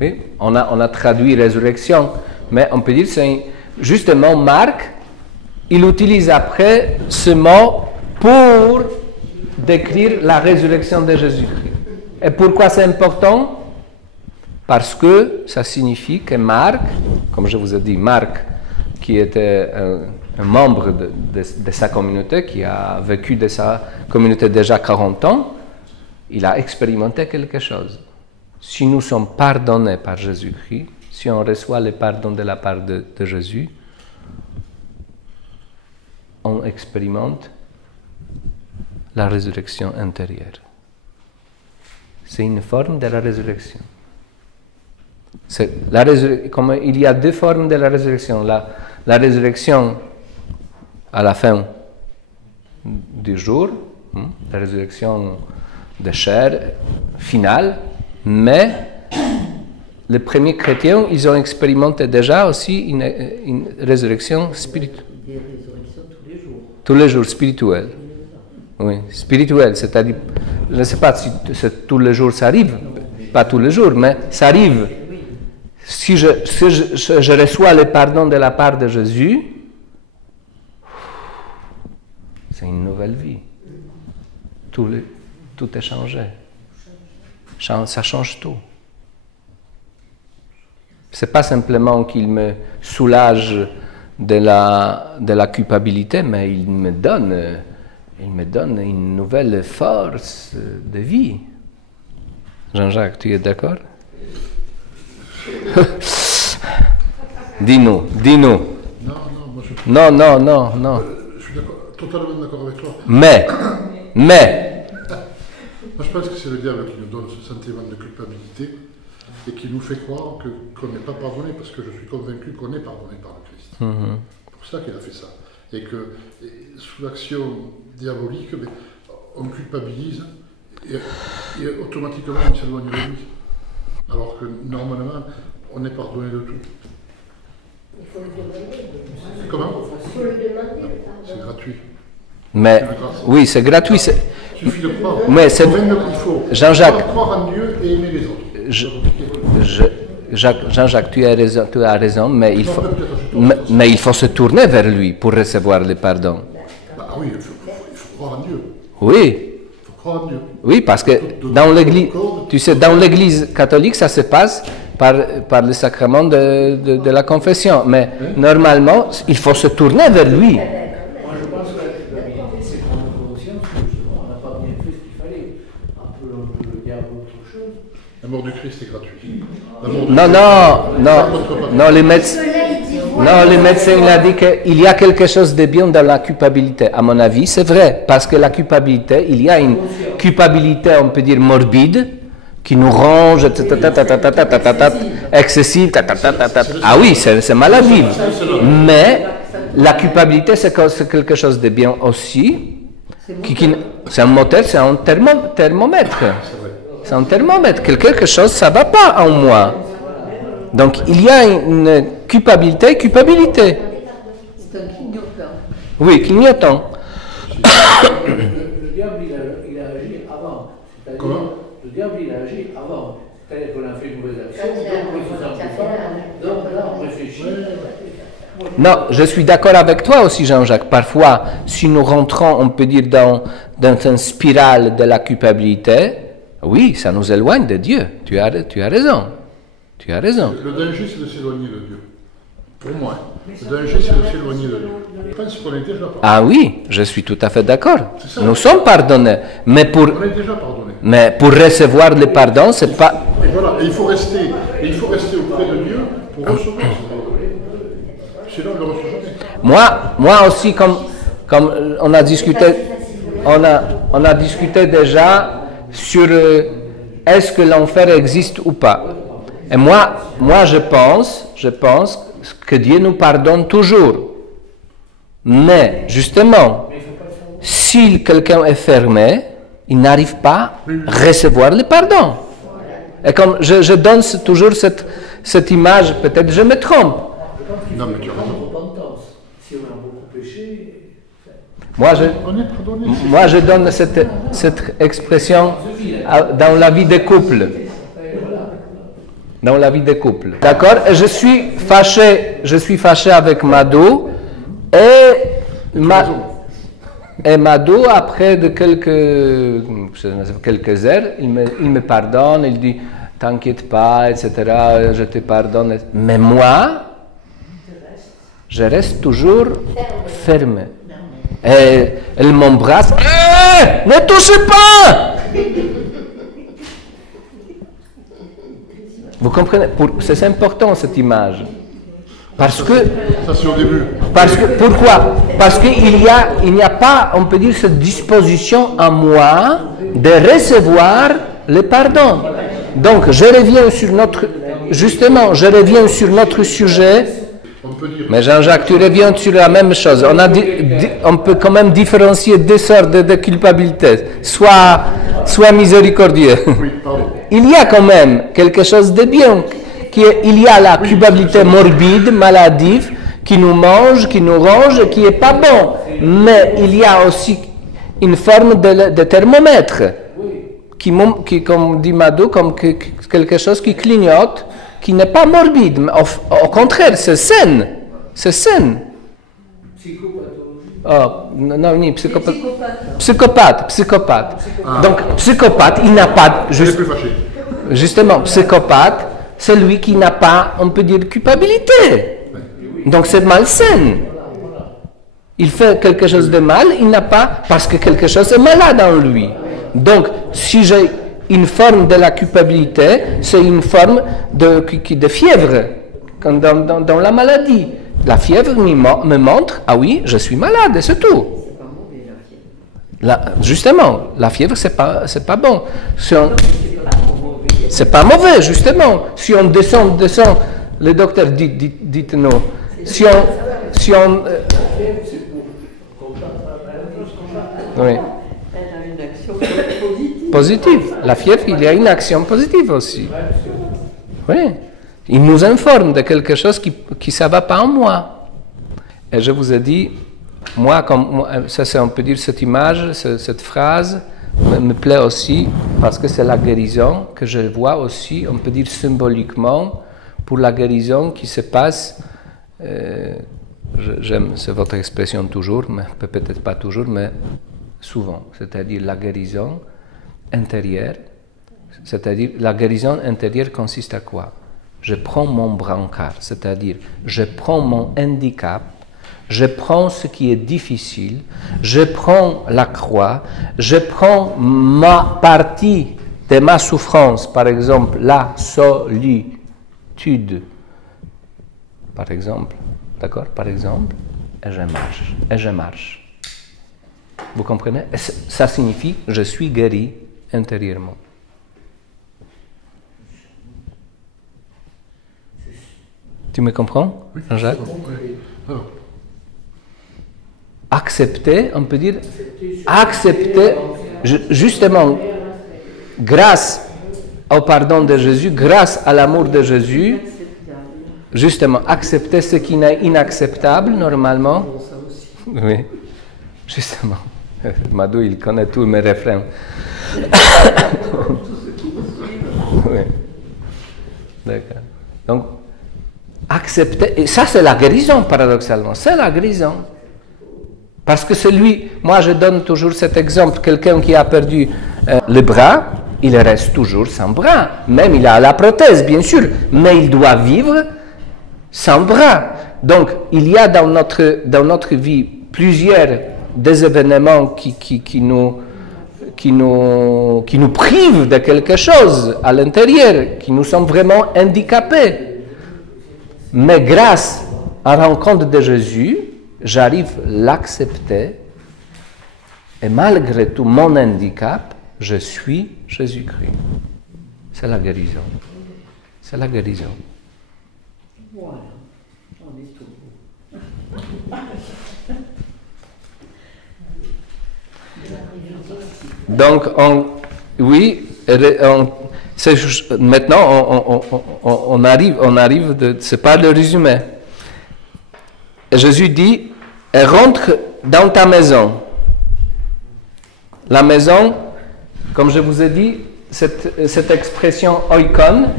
Oui, on a traduit résurrection, mais on peut dire que c'est justement Marc il utilise après ce mot pour décrire la résurrection de Jésus-Christ. Et pourquoi c'est important? Parce que ça signifie que Marc, comme je vous ai dit, Marc, qui était un membre de sa communauté, qui a vécu de sa communauté déjà 40 ans, il a expérimenté quelque chose. Si nous sommes pardonnés par Jésus-Christ, si on reçoit le pardon de la part de Jésus, on expérimente la résurrection intérieure. C'est une forme de la résurrection. Comme il y a deux formes de la résurrection. La résurrection à la fin du jour, la résurrection de chair finale, mais les premiers chrétiens, ils ont expérimenté déjà aussi une résurrection spirituelle. Des résurrections tous les jours. Tous les jours, spirituelle. Oui, spirituelle, c'est-à-dire, je ne sais pas si tous les jours ça arrive, pas tous les jours, mais ça arrive. Si je reçois le pardon de la part de Jésus, c'est une nouvelle vie. Tout est changé. Ça change tout. Ce n'est pas simplement qu'il me soulage de la culpabilité, mais il me donne une nouvelle force de vie. Jean-Jacques, tu es d'accord? Dis-nous. Non, moi je... Non. Je suis totalement d'accord avec toi. Mais. Moi je pense que c'est le diable qui nous donne ce sentiment de culpabilité et qui nous fait croire qu'on n'est pas pardonné, parce que je suis convaincu qu'on est pardonné par le Christ. C'est pour ça qu'il a fait ça. Et que sous l'action diabolique, on culpabilise et automatiquement on s'éloigne de lui. Alors que normalement, on est pardonné de tout. Il faut le demander. Comment? Il faut le demander. C'est gratuit. Mais oui, c'est gratuit. Il suffit de croire. Mais c'est... Il faut Jean-Jacques, croire en Dieu et aimer les autres. Jean-Jacques, tu as raison, mais il faut se tourner vers lui pour recevoir le pardon. Bah oui, il faut croire en Dieu. Oui. Oui, parce que dans l'église, tu sais, dans l'église catholique, ça se passe par le sacrement de la confession. Mais normalement, il faut se tourner vers lui. Moi, je pense que la culpabilité, c'est prendre conscience que justement, on n'a pas bien fait ce qu'il fallait. On peut dire autre chose. La mort du Christ est gratuite. Non, les médecins ont dit qu'il y a quelque chose de bien dans la culpabilité. À mon avis, c'est vrai, parce que la culpabilité, il y a une culpabilité, on peut dire, morbide, qui nous ronge, excessive, ah oui, c'est maladif. Mais la culpabilité, c'est quelque chose de bien aussi. C'est un moteur, c'est un thermomètre. C'est un thermomètre. Quelque chose, ça ne va pas en moi. Donc, il y a une culpabilité. C'est un clignotant. Oui, clignotant. Le diable, il a agi avant. Comment? Le diable, il a agi avant. C'est-à-dire qu'on a fait une mauvaise action, donc là, on réfléchit. Non, je suis d'accord avec toi aussi, Jean-Jacques. Parfois, si nous rentrons, on peut dire, dans une spirale de la culpabilité, oui, ça nous éloigne de Dieu. Tu as raison. Tu as raison. Le danger, c'est de s'éloigner de Dieu. Pour moi, le danger, c'est de s'éloigner de Dieu. Je pense qu'on est déjà pardonné. Ah oui, je suis tout à fait d'accord. Nous sommes pardonnés. Mais On est déjà pardonné. mais pour recevoir le pardon, c'est pas... Et voilà, et il faut rester auprès de Dieu pour recevoir ce pardon. Sinon, on ne le reçoit jamais. Moi aussi, comme on a discuté déjà sur est-ce que l'enfer existe ou pas. Et moi je pense que Dieu nous pardonne toujours. Mais justement, si quelqu'un est fermé, il n'arrive pas à recevoir le pardon. Et comme je donne toujours cette image, peut-être je me trompe. Non, mais tu as raison. Si on a beaucoup péché, Moi, je donne cette expression dans la vie des couples. Dans la vie des couples. D'accord? Et je suis fâché avec Madou et Et Madou, après de quelques heures, il me pardonne, il dit « T'inquiète pas, etc., je te pardonne. » Mais moi, je reste toujours ferme. Et elle m'embrasse. « Ne touchez pas !» Vous comprenez? C'est important cette image. Parce que, Ça, c'est au début. pourquoi? Parce qu'il n'y a pas, on peut dire, cette disposition en moi de recevoir le pardon. Donc, je reviens sur notre sujet. On peut dire. Mais Jean-Jacques, tu reviens sur la même chose. On peut quand même différencier deux sortes de culpabilité. Soit miséricordieux. Oui, pardon. Il y a quand même quelque chose de bien. Il y a la culpabilité morbide, maladive, qui nous mange, qui nous ronge, qui n'est pas bon. Mais il y a aussi une forme de thermomètre, qui comme dit Madou, comme quelque chose qui clignote, qui n'est pas morbide. Mais au contraire, c'est sain. C'est sain. Oh, non, ni psychopathe. Donc, psychopathe, il n'a pas... Je suis plus fâché. Justement, psychopathe, c'est lui qui n'a pas, on peut dire, culpabilité. Donc c'est malsain. Il fait quelque chose de mal, il n'a pas, parce que quelque chose est malade en lui. Donc, si j'ai une forme de la culpabilité, c'est une forme de fièvre, comme dans la maladie. La fièvre me montre, ah oui, je suis malade, c'est tout. Justement, la fièvre, c'est pas bon. C'est pas mauvais, justement. Si on descend, le docteur, dites-nous, si on oui. Elle a une action positive. Positive. La fièvre, il y a une action positive aussi. Oui. Il nous informe de quelque chose qui ne va pas en moi. Et je vous ai dit, ça on peut dire cette image, cette phrase, me plaît aussi parce que c'est la guérison que je vois aussi, on peut dire symboliquement, pour la guérison qui se passe, j'aime votre expression toujours, mais peut-être pas toujours, mais souvent, c'est-à-dire la guérison intérieure. C'est-à-dire la guérison intérieure consiste à quoi? Je prends mon brancard, c'est-à-dire je prends mon handicap, je prends ce qui est difficile, je prends la croix, je prends ma partie de ma souffrance, par exemple la solitude, par exemple, d'accord, par exemple, et je marche. Vous comprenez? Et ça signifie je suis guéri intérieurement. Tu me comprends, Jean-Jacques? Accepter, on peut dire, accepter, justement, grâce au pardon de Jésus, grâce à l'amour de Jésus, justement, accepter ce qui n'est inacceptable, normalement. Oui, justement. Madou, il connaît tous mes refrains. Oui. D'accord. Donc, accepter, et ça c'est la guérison, paradoxalement, c'est la guérison. Parce que moi je donne toujours cet exemple, quelqu'un qui a perdu le bras, il reste toujours sans bras, même il a la prothèse bien sûr, mais il doit vivre sans bras. Donc il y a dans notre vie plusieurs des événements qui nous privent de quelque chose à l'intérieur, qui nous sont vraiment handicapés. Mais grâce à la rencontre de Jésus, j'arrive à l'accepter et malgré tout mon handicap, je suis Jésus-Christ. C'est la guérison. C'est la guérison. Voilà, on est tout beau. Donc, maintenant, on arrive, c'est pas le résumé. Et Jésus dit, rentre dans ta maison. La maison, comme je vous ai dit, cette expression oikon,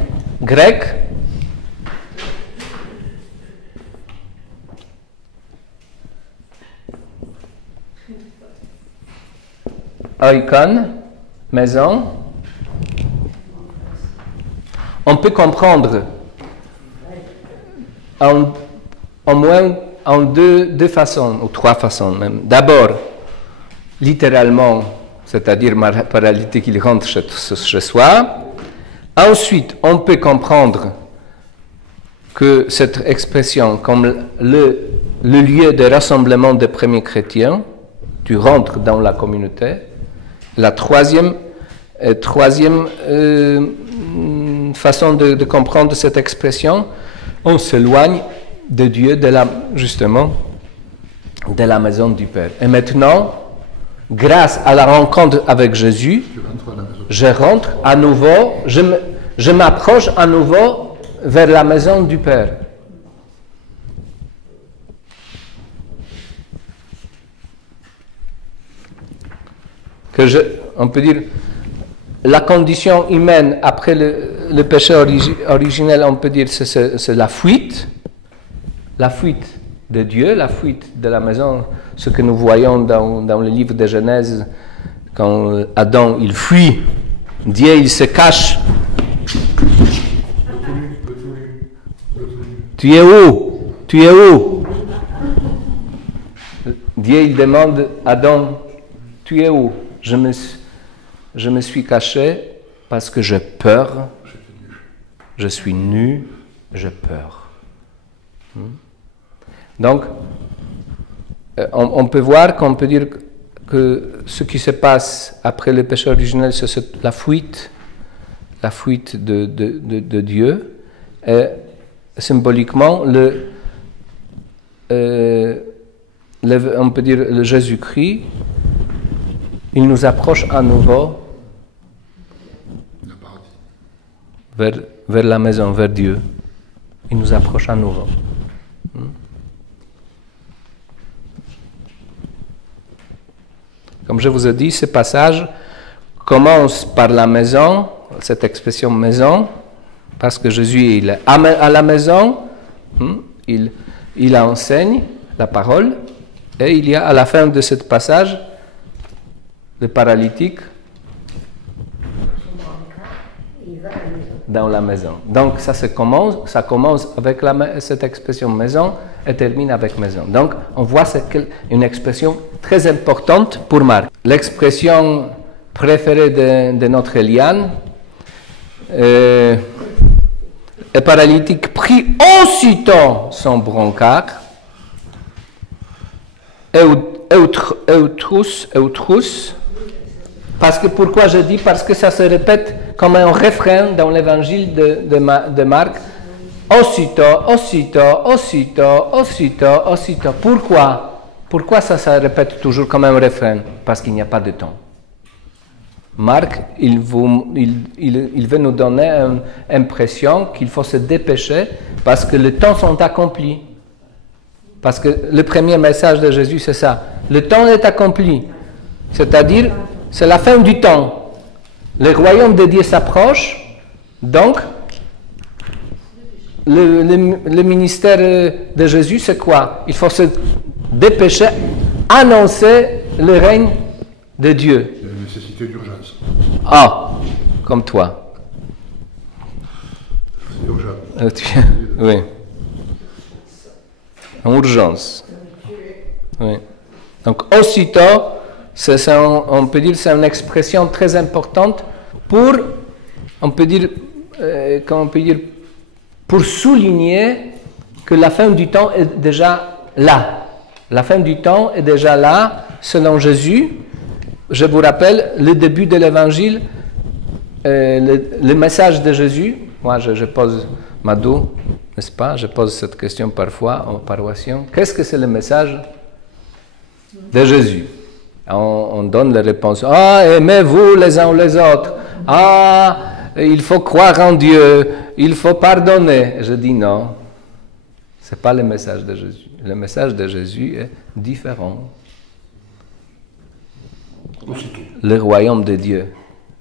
grecque, oikon, maison, on peut comprendre en moins en deux façons, ou trois façons même. D'abord, littéralement, c'est-à-dire paralytique, il rentre chez soi. Ensuite, on peut comprendre que cette expression, comme le lieu de rassemblement des premiers chrétiens, tu rentres dans la communauté. La troisième façon de comprendre cette expression, on s'éloigne de Dieu, justement, de la maison du Père. Et maintenant, grâce à la rencontre avec Jésus, je rentre à nouveau, je m'approche à nouveau vers la maison du Père. On peut dire, la condition humaine après le péché originel, on peut dire, c'est la fuite de Dieu, la fuite de la maison, ce que nous voyons dans le livre de Genèse, quand Adam, il fuit, Dieu, il se cache. Tu es où? Tu es où? Dieu, il demande à Adam, tu es où? Je me suis caché parce que j'ai peur. Je suis nu, j'ai peur. Donc, on peut voir qu'on peut dire que ce qui se passe après le péché originel, c'est la fuite de Dieu. Et symboliquement, on peut dire le Jésus-Christ, il nous approche à nouveau vers la maison, vers Dieu. Il nous approche à nouveau. Comme je vous ai dit, ce passage commence par la maison, cette expression maison, parce que Jésus il est à la maison, il enseigne la parole, et il y a à la fin de ce passage le paralytique dans la maison. Donc ça commence avec cette expression maison et termine avec maison. Donc on voit une expression très importante pour Marc. L'expression préférée de notre Eliane, le paralytique prit aussitôt son brancard, eutrus, parce que pourquoi je dis? Parce que ça se répète comme un refrain dans l'évangile de Marc. Aussitôt. Pourquoi ça se répète toujours comme un refrain? Parce qu'il n'y a pas de temps. Marc, il veut nous donner une impression qu'il faut se dépêcher parce que les temps sont accomplis. Parce que le premier message de Jésus, c'est ça. Le temps est accompli. C'est-à-dire, c'est la fin du temps. Le royaume de Dieu s'approche, donc le ministère de Jésus, c'est quoi? Il faut se dépêcher, annoncer le règne de Dieu. Il y a une nécessité d'urgence. Ah, comme toi. C'est urgent. Oui. En urgence. Oui. Donc, aussitôt, on peut dire c'est une expression très importante pour, pour souligner que la fin du temps est déjà là. La fin du temps est déjà là, selon Jésus. Je vous rappelle le début de l'évangile, le message de Jésus. Moi, je pose Madou, n'est-ce pas? Je pose cette question parfois aux paroissiens. Qu'est-ce que c'est le message de Jésus? On donne les réponses. Ah, aimez-vous les uns les autres. Ah, il faut croire en Dieu. Il faut pardonner. Je dis non. Ce n'est pas le message de Jésus. Le message de Jésus est différent. Le royaume de Dieu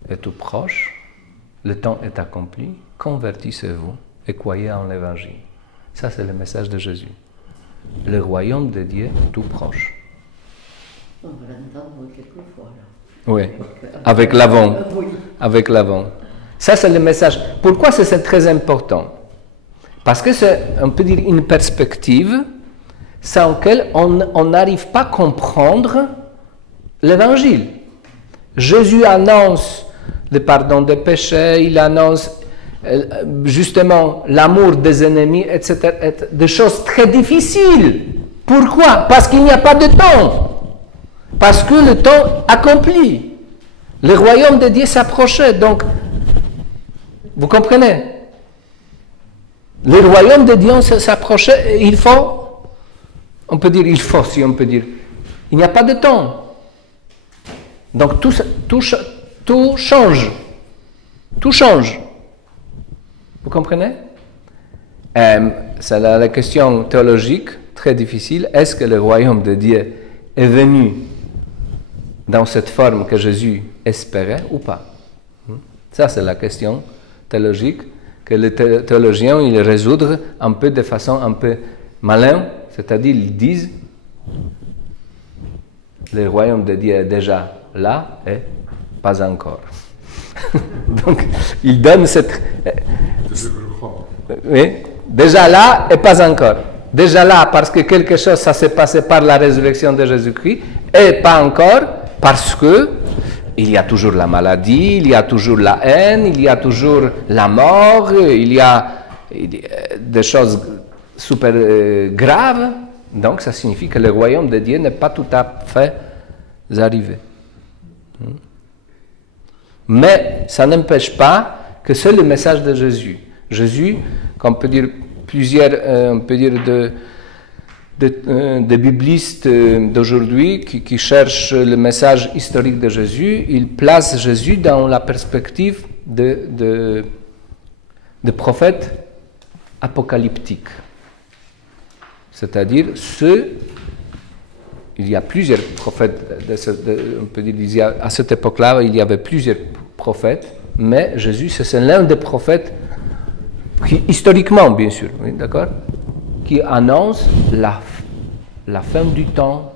est tout proche. Le temps est accompli. Convertissez-vous et croyez en l'évangile. Ça, c'est le message de Jésus. Le royaume de Dieu est tout proche. On va l'entendre quelquefois, là. Oui, avec l'avant. Oui. Avec l'avant. Ça, c'est le message. Pourquoi c'est très important? Parce que c'est, on peut dire, une perspective sans laquelle on n'arrive pas à comprendre l'évangile. Jésus annonce le pardon des péchés, il annonce justement l'amour des ennemis, etc. Des choses très difficiles. Pourquoi? Parce qu'il n'y a pas de temps. Parce que le temps accompli. Le royaume de Dieu s'approchait. Donc, vous comprenez? Le royaume de Dieu s'approchait et il faut, on peut dire, si on peut dire, il n'y a pas de temps. Donc tout change. Tout change. Vous comprenez? C'est la question théologique très difficile. Est-ce que le royaume de Dieu est venu dans cette forme que Jésus espérait ou pas? Ça, c'est la question théologique que les théologiens ils résoudent un peu de façon un peu malin, c'est-à-dire ils disent le royaume de Dieu est déjà là et pas encore. Donc ils donnent cette... Je crois. Oui, déjà là et pas encore. Déjà là parce que quelque chose ça s'est passé par la résurrection de Jésus-Christ et pas encore parce que il y a toujours la maladie, il y a toujours la haine, il y a toujours la mort, il y a des choses super graves. Donc, ça signifie que le royaume de Dieu n'est pas tout à fait arrivé. Mais ça n'empêche pas que c'est le message de Jésus. Jésus, comme on peut dire plusieurs, on peut dire de biblistes d'aujourd'hui qui cherchent le message historique de Jésus, ils placent Jésus dans la perspective de prophètes apocalyptiques. C'est-à-dire il y a plusieurs prophètes, on peut dire, à cette époque-là, il y avait plusieurs prophètes, mais Jésus, c'est l'un des prophètes qui, historiquement, bien sûr, oui, d'accord, qui annonce la fin du temps.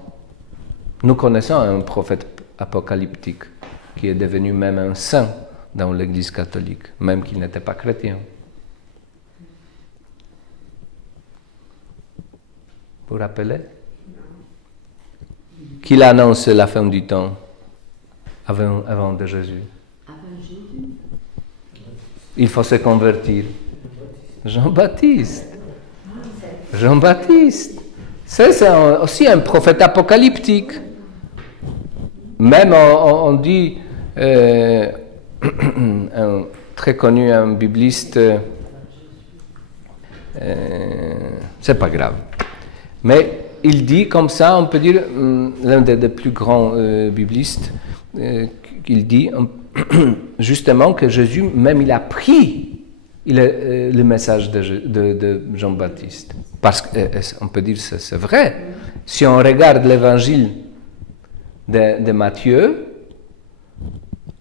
Nous connaissons un prophète apocalyptique qui est devenu même un saint dans l'Église catholique, même qu'il n'était pas chrétien. Vous vous rappelez? Qu'il annonce la fin du temps avant de Jésus. Il faut se convertir. Jean-Baptiste. Jean-Baptiste. C'est aussi un prophète apocalyptique. Même on dit, un très connu, un bibliste, c'est pas grave. Mais il dit comme ça, on peut dire, l'un des plus grands biblistes, il dit justement que Jésus, même il a pris le message de Jean-Baptiste. Parce qu'on peut dire que c'est vrai. Si on regarde l'évangile de Matthieu,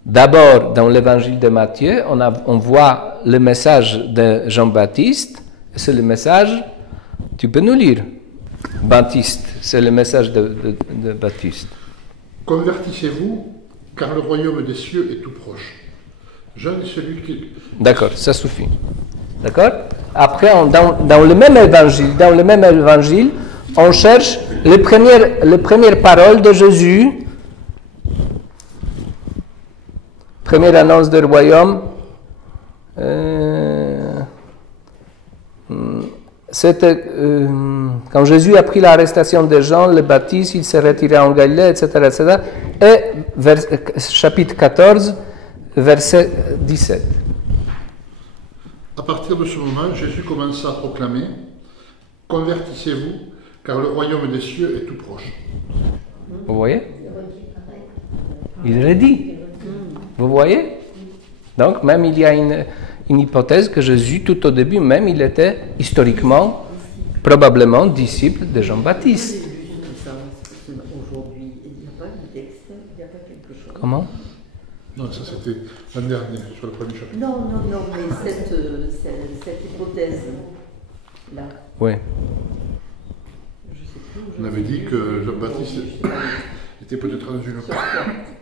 d'abord dans l'évangile de Matthieu, on voit le message de Jean-Baptiste, c'est le message, tu peux nous lire, Baptiste, c'est le message de Baptiste. Convertissez-vous, car le royaume des cieux est tout proche. Jean est celui qui... D'accord, ça suffit. D'accord? Après, dans le même évangile, on cherche les premières paroles de Jésus. Première annonce du royaume. C'était quand Jésus a pris l'arrestation de Jean le Baptiste, il s'est retiré en Galilée, etc. etc. Et chapitre 14, verset 17. À partir de ce moment, Jésus commença à proclamer « Convertissez-vous, car le royaume des cieux est tout proche. » Vous voyez? Il le dit. Vous voyez? Donc, même il y a une hypothèse que Jésus, tout au début, même il était historiquement, probablement disciple de Jean-Baptiste. Aujourd'hui, il n'y a pas de texte, il n'y a pas quelque chose. Comment? Non, ça c'était l'an dernier, sur le premier chapitre. Non, mais cette hypothèse-là. Oui. Je sais plus. On avait dit que Jean-Baptiste était peut-être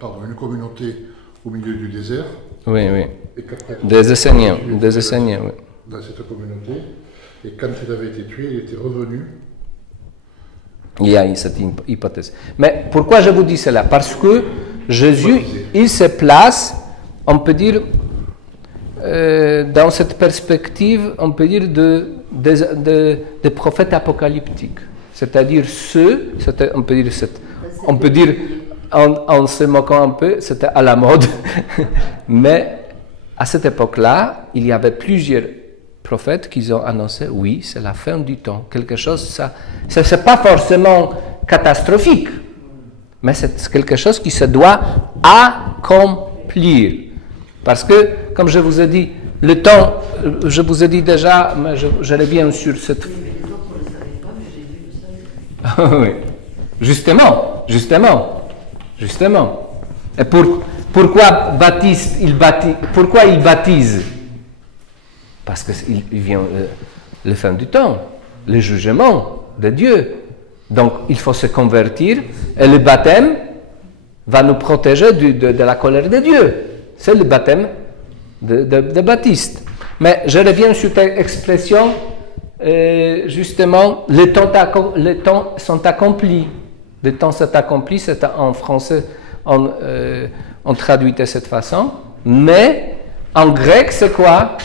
dans une communauté au milieu du désert. Oui, oui. Et qu'après, Des Esséniens, oui. Dans cette communauté. Et quand il avait été tué, il était revenu. Il y a cette hypothèse. Mais pourquoi je vous dis cela? Parce que Jésus, il se place, on peut dire, dans cette perspective, on peut dire, des prophètes apocalyptiques. C'est-à-dire ceux, on peut dire, en se moquant un peu, c'était à la mode, mais à cette époque-là, il y avait plusieurs prophètes qui ont annoncé, oui, c'est la fin du temps. Quelque chose, ça c'est pas forcément catastrophique, mais c'est quelque chose qui se doit accomplir. Parce que, comme je vous ai dit, le temps, je vous ai dit déjà, mais je reviens sur cette... Oui, mais les autres ne le savaient pas, mais Jésus le savait. Oui, justement. Et pourquoi pourquoi il baptise? Parce qu'il vient le fin du temps, le jugement de Dieu. Donc, il faut se convertir et le baptême va nous protéger de la colère de Dieu. C'est le baptême de Baptiste. Mais je reviens sur cette expression, justement, les temps sont accomplis. Le temps s'est accompli, c'est en français, on traduit de cette façon. Mais en grec, c'est quoi?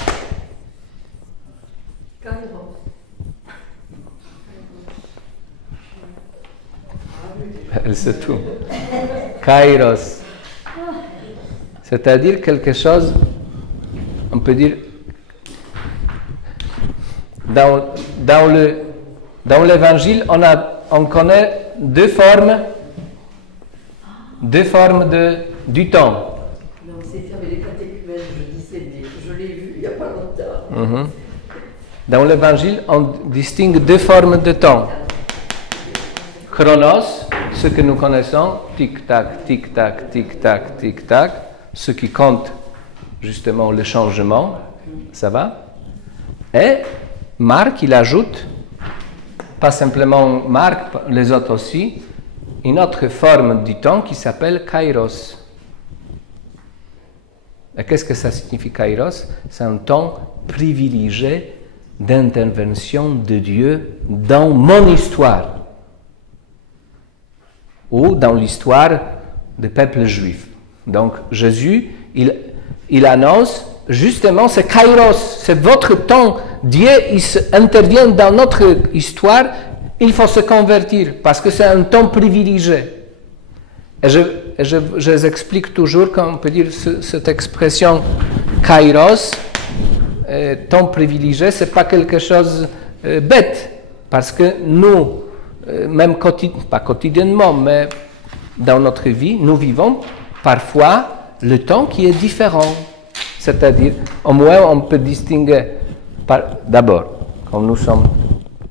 C'est tout. Kairos. C'est-à-dire quelque chose, on peut dire, dans l'évangile, on connaît deux formes du temps. Non, c'était avec les catéchumènes, je disais, mais je l'ai vu il n'y a pas longtemps. Dans l'évangile, on distingue deux formes de temps. Chronos, ce que nous connaissons, tic-tac, tic-tac, tic-tac, tic-tac, ce qui compte justement le changement, ça va? Et Marc, il ajoute, pas simplement Marc, les autres aussi, une autre forme du temps qui s'appelle kairos. Et qu'est-ce que ça signifie kairos? C'est un temps privilégié d'intervention de Dieu dans mon histoire ou dans l'histoire des peuples juifs. Donc Jésus, il annonce justement, c'est kairos, c'est votre temps. Dieu intervient dans notre histoire, il faut se convertir parce que c'est un temps privilégié. Et je explique toujours, comme on peut dire, cette expression kairos, temps privilégié, ce n'est pas quelque chose bête, parce que nous, même pas quotidiennement, mais dans notre vie, nous vivons parfois le temps qui est différent. C'est-à-dire, au moins, on peut distinguer, d'abord, quand nous sommes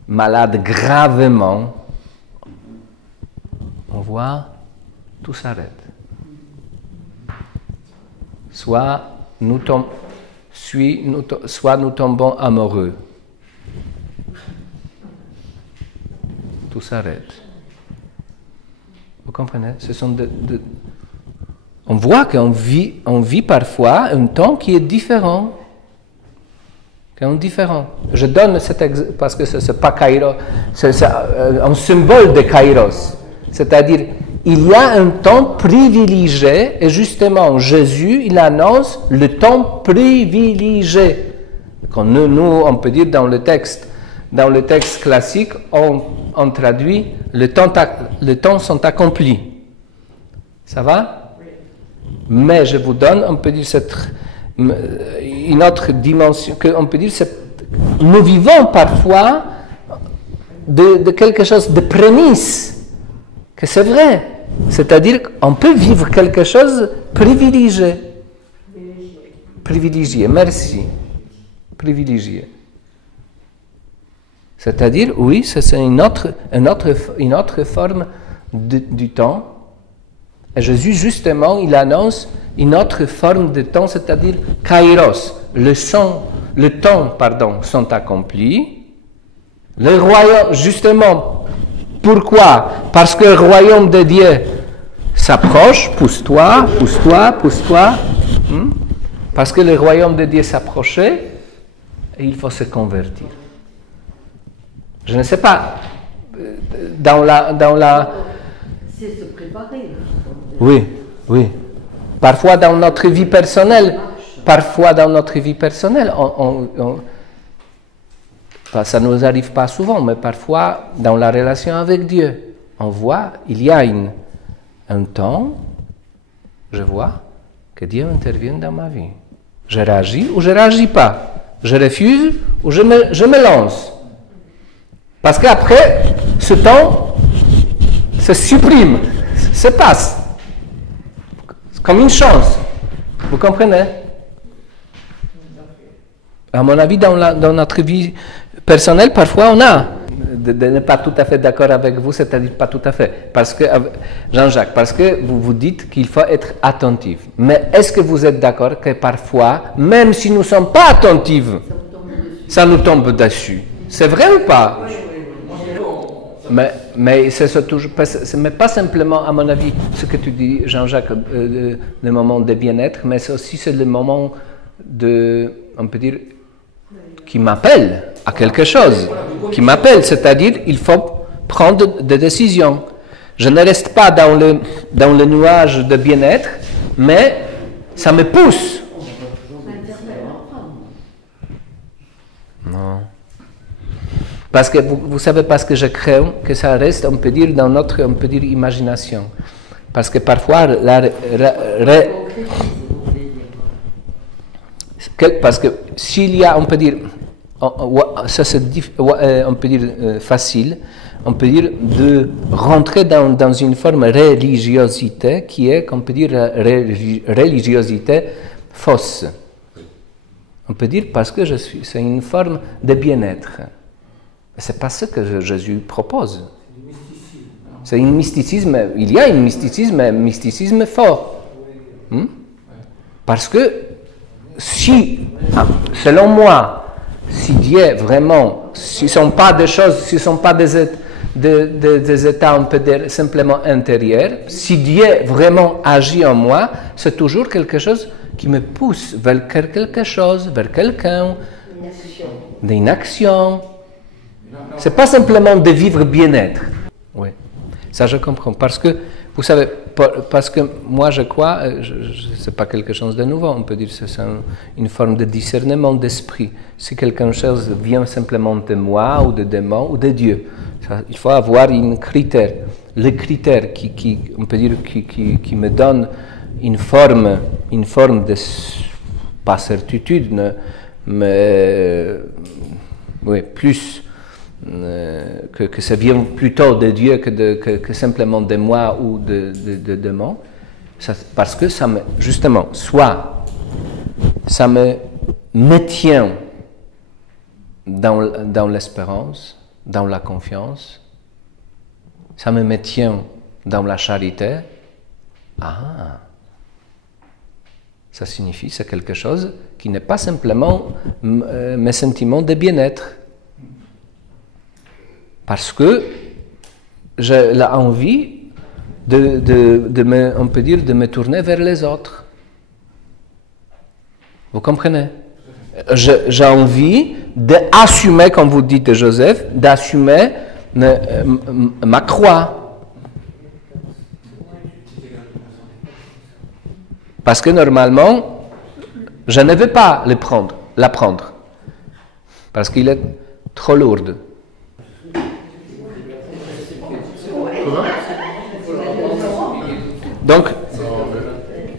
malades gravement, on voit, tout s'arrête. Soit nous tombons amoureux. Tout s'arrête. Vous comprenez? Ce sont on voit qu'on vit parfois un temps qui est différent. Je donne cet exemple parce que ce n'est pas Kairos, c'est un symbole de Kairos. C'est-à-dire, il y a un temps privilégié et justement, Jésus, il annonce le temps privilégié. Quand nous, on peut dire dans le texte classique, on traduit le temps sont accomplis. Ça va? Mais je vous donne, on peut dire, une autre dimension, on peut dire, nous vivons parfois de quelque chose de prémisse, que c'est vrai. C'est-à-dire qu'on peut vivre quelque chose privilégié. Privilégié, merci. Privilégié. C'est-à-dire, oui, c'est une autre forme du temps. Et Jésus, justement, il annonce une autre forme de temps, c'est-à-dire kairos. Le temps, sont accomplis. Le royaume, justement, pourquoi? Parce que le royaume de Dieu s'approche, pousse-toi, pousse-toi, pousse-toi. Parce que le royaume de Dieu s'approchait et il faut se convertir. Je ne sais pas, dans la... C'est se préparer. Oui, oui. Parfois dans notre vie personnelle, ça ne nous arrive pas souvent, mais parfois dans la relation avec Dieu, on voit, il y a un temps, je vois que Dieu intervient dans ma vie. Je réagis ou je ne réagis pas. Je refuse ou je me lance. Parce qu'après, ce temps se supprime, se passe. C'est comme une chance. Vous comprenez? À mon avis, dans notre vie personnelle, parfois on a de ne pas tout à fait d'accord avec vous, c'est-à-dire pas tout à fait. Parce que, Jean-Jacques, parce que vous vous dites qu'il faut être attentif. Mais est-ce que vous êtes d'accord que parfois, même si nous ne sommes pas attentifs, ça nous tombe dessus? C'est vrai ou pas? Mais c'est toujours, mais pas simplement, à mon avis, ce que tu dis, Jean-Jacques, le moment de bien-être, mais c'est aussi le moment de, on peut dire, qui m'appelle à quelque chose, qui m'appelle, c'est-à-dire il faut prendre des décisions. Je ne reste pas dans le nuage de bien-être, mais ça me pousse. Non. Parce que vous savez, parce que je crains que ça reste, on peut dire, dans notre, on peut dire, imagination. Parce que parfois, parce que s'il y a, on peut dire, ça c'est, on peut dire facile, on peut dire de rentrer dans une forme de religiosité qui est, on peut dire, religiosité fausse. On peut dire parce que c'est une forme de bien-être. C'est pas ce que Jésus propose. C'est un mysticisme. Il y a un mysticisme fort. Parce que si, selon moi, si Dieu vraiment, ce ne sont pas des choses, ce ne sont pas des états, on peut dire, simplement intérieurs, si Dieu vraiment agit en moi, c'est toujours quelque chose qui me pousse vers quelque chose, vers quelqu'un, d'une action. Ce n'est pas simplement de vivre bien-être. Oui, ça je comprends. Parce que, vous savez, parce que moi je crois, ce n'est pas quelque chose de nouveau, on peut dire que c'est une forme de discernement d'esprit. Si quelque chose vient simplement de moi, ou de démon, ou de Dieu, il faut avoir un critère. Le critère qui on peut dire, qui me donne une forme de, pas certitude, mais oui, plus que ça vient plutôt de Dieu que simplement de moi ou de démons, parce que ça me, justement, soit ça me maintient dans l'espérance, dans la confiance, ça me maintient dans la charité. Ça signifie c'est quelque chose qui n'est pas simplement mes sentiments de bien-être. Parce que j'ai l'envie on peut dire, de me tourner vers les autres. Vous comprenez? J'ai envie d'assumer, comme vous dites de Joseph, d'assumer ma croix. Parce que normalement, je ne vais pas la prendre. Parce qu'il est trop lourde. Donc,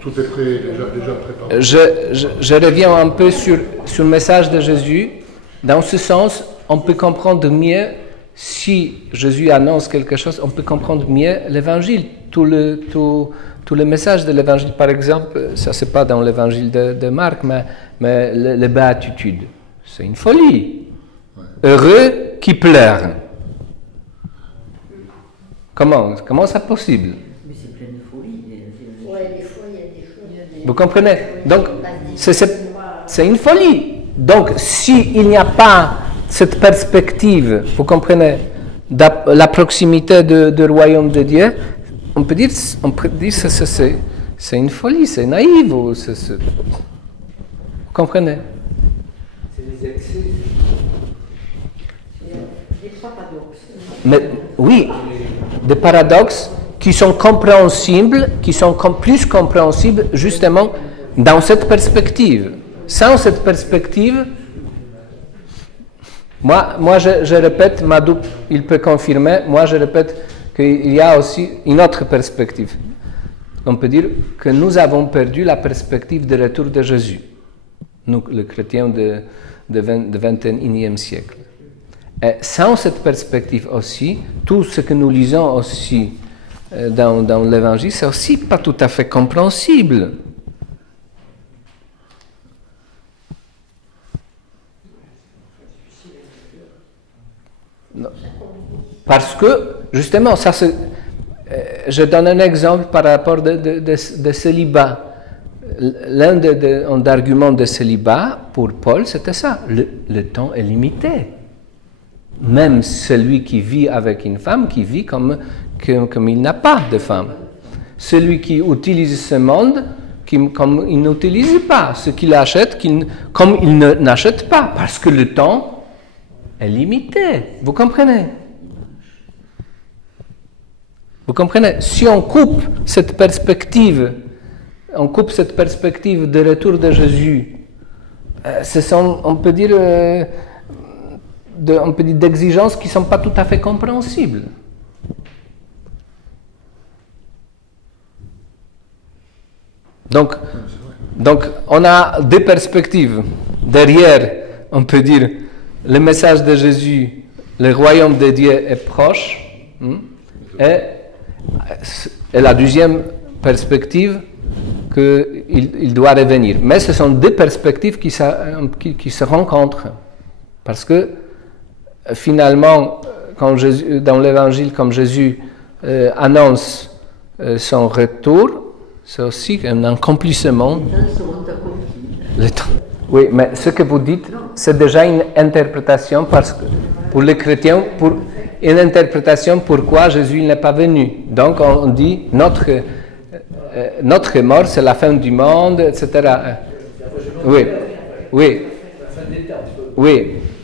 tout est déjà préparé. Je reviens un peu sur le message de Jésus. Dans ce sens, on peut comprendre mieux, si Jésus annonce quelque chose, on peut comprendre mieux l'évangile. Tout le message de l'évangile, par exemple, ça c'est pas dans l'évangile de Marc, mais les béatitudes. C'est une folie. Ouais. Heureux qui pleurent. Comment c'est possible? Mais c'est plein de folie. Ouais, des fois, il y a des choses. Vous comprenez? Donc, c'est une folie. Donc, s'il n'y a pas cette perspective, vous comprenez, la proximité du royaume de Dieu, on peut dire que c'est une folie, c'est naïf. Vous comprenez? C'est des excès. Des paradoxes. Mais oui, des paradoxes qui sont compréhensibles, plus compréhensibles justement dans cette perspective. Sans cette perspective, moi je répète, Madou, il peut confirmer, moi je répète qu'il y a aussi une autre perspective. On peut dire que nous avons perdu la perspective de retour de Jésus, nous, les chrétiens du 21e siècle. Et sans cette perspective aussi, tout ce que nous lisons aussi dans l'Évangile, c'est aussi pas tout à fait compréhensible. Non. Parce que, justement, je donne un exemple par rapport de célibat. L'un des arguments de célibat pour Paul, c'était ça. Le temps est limité. Même celui qui vit avec une femme, qui vit comme il n'a pas de femme. Celui qui utilise ce monde, comme il n'utilise pas. Ce qu'il achète, comme il n'achète pas. Parce que le temps est limité. Vous comprenez? Vous comprenez? Si on coupe cette perspective de retour de Jésus, ce sont, on peut dire, d'exigences qui ne sont pas tout à fait compréhensibles. Donc, on a deux perspectives. Derrière, on peut dire, le message de Jésus, le royaume de Dieu est proche, et la deuxième perspective, qu'il doit revenir. Mais ce sont deux perspectives qui se rencontrent. Parce que, finalement, dans l'Évangile, comme Jésus annonce son retour, c'est aussi un accomplissement. Le temps. Oui, mais ce que vous dites, c'est déjà une interprétation pour les chrétiens, une interprétation pourquoi Jésus n'est pas venu. Donc on dit notre mort, c'est la fin du monde, etc. Oui,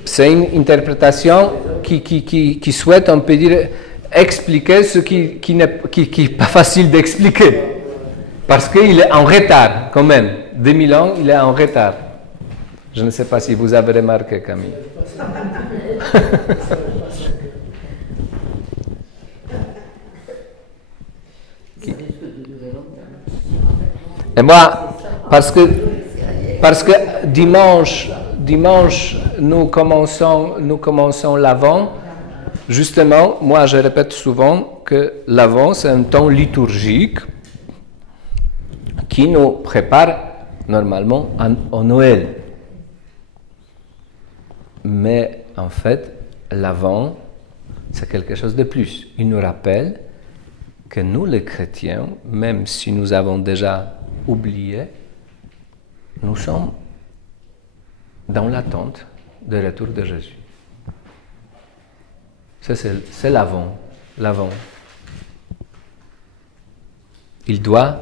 c'est une interprétation qui souhaite, on peut dire, expliquer ce qui n'est pas facile d'expliquer. Parce qu'il est en retard, quand même. 2000 ans, il est en retard. Je ne sais pas si vous avez remarqué, Camille. Et moi, parce que dimanche, nous commençons l'Avent. Justement, moi, je répète souvent que l'Avent, c'est un temps liturgique qui nous prépare normalement au Noël. Mais en fait, l'Avent, c'est quelque chose de plus. Il nous rappelle que nous, les chrétiens, même si nous avons déjà oublié, nous sommes dans l'attente du retour de Jésus. C'est l'Avent. Il doit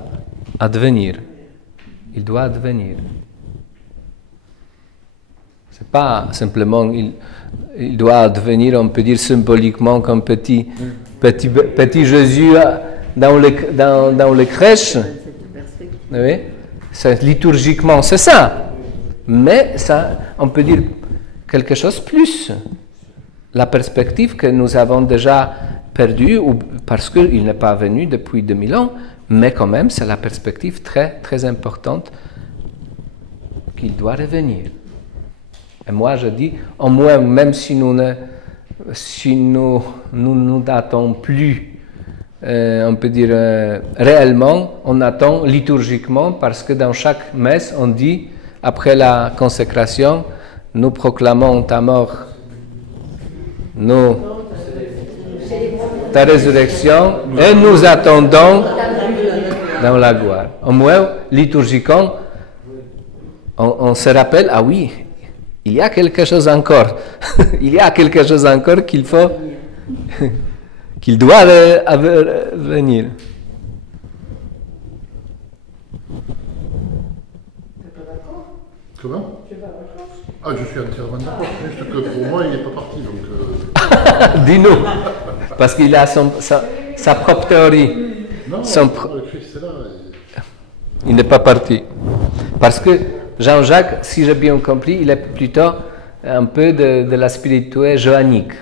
advenir. C'est pas simplement il doit advenir, on peut dire symboliquement comme petit Jésus dans les crèches. Oui, liturgiquement, c'est ça. Mais ça, on peut dire quelque chose de plus. La perspective que nous avons déjà perdue, parce qu'il n'est pas venu depuis 2000 ans, mais quand même, c'est la perspective très, très importante qu'il doit revenir. Et moi, je dis, au moins, même si nous n'attendons plus, on peut dire réellement, on attend liturgiquement, parce que dans chaque messe, on dit, après la consécration, nous proclamons ta mort, ta résurrection, et nous attendons dans la gloire. Au moins, liturgiquement, on se rappelle, ah oui, il y a quelque chose encore. Il y a quelque chose encore qu'il doit venir. Comment? Ah, je suis entièrement d'accord. Juste que pour moi, il n'est pas parti. Donc, Dis-nous. Parce qu'il a sa propre théorie. non, le Christ est là. Il n'est pas parti. Parce que Jean-Jacques, si j'ai bien compris, il est plutôt un peu de la spiritualité johannique.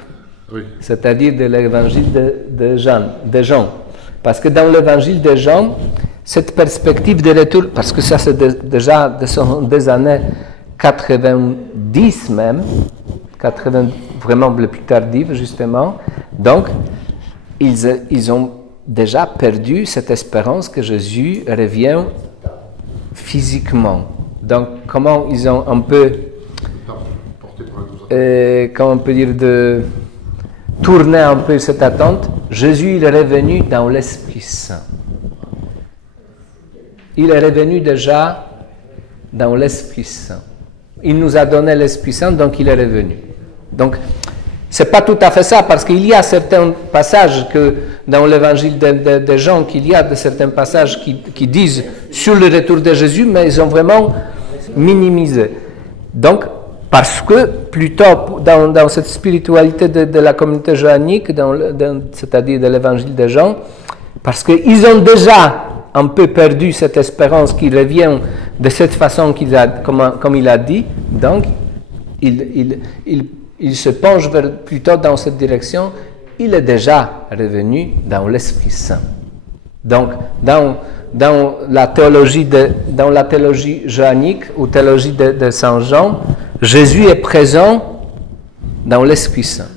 Oui. C'est-à-dire de l'évangile de Jean. Parce que dans l'évangile de Jean, cette perspective de retour, parce que ça c'est déjà des années 90 même, 80, vraiment le plus tardif justement, donc ils ont déjà perdu cette espérance que Jésus revient physiquement. Donc comment ils ont un peu, comment on peut dire, de tourner un peu cette attente, Jésus il est revenu dans l'Esprit Saint. Il est revenu déjà dans l'Esprit Saint. Il nous a donné l'Esprit Saint, donc il est revenu. Donc, ce n'est pas tout à fait ça, parce qu'il y a certains passages que dans l'évangile de Jean, qu'il y a de certains passages qui disent sur le retour de Jésus, mais ils ont vraiment minimisé. Donc, parce que plutôt dans cette spiritualité de la communauté johannique, c'est-à-dire de l'évangile de Jean, parce qu'ils ont déjà un peu perdu cette espérance qui revient de cette façon comme il a dit, donc il se penche plutôt dans cette direction, il est déjà revenu dans l'Esprit Saint. Donc, dans la théologie johannique ou théologie de Saint Jean, Jésus est présent dans l'Esprit Saint.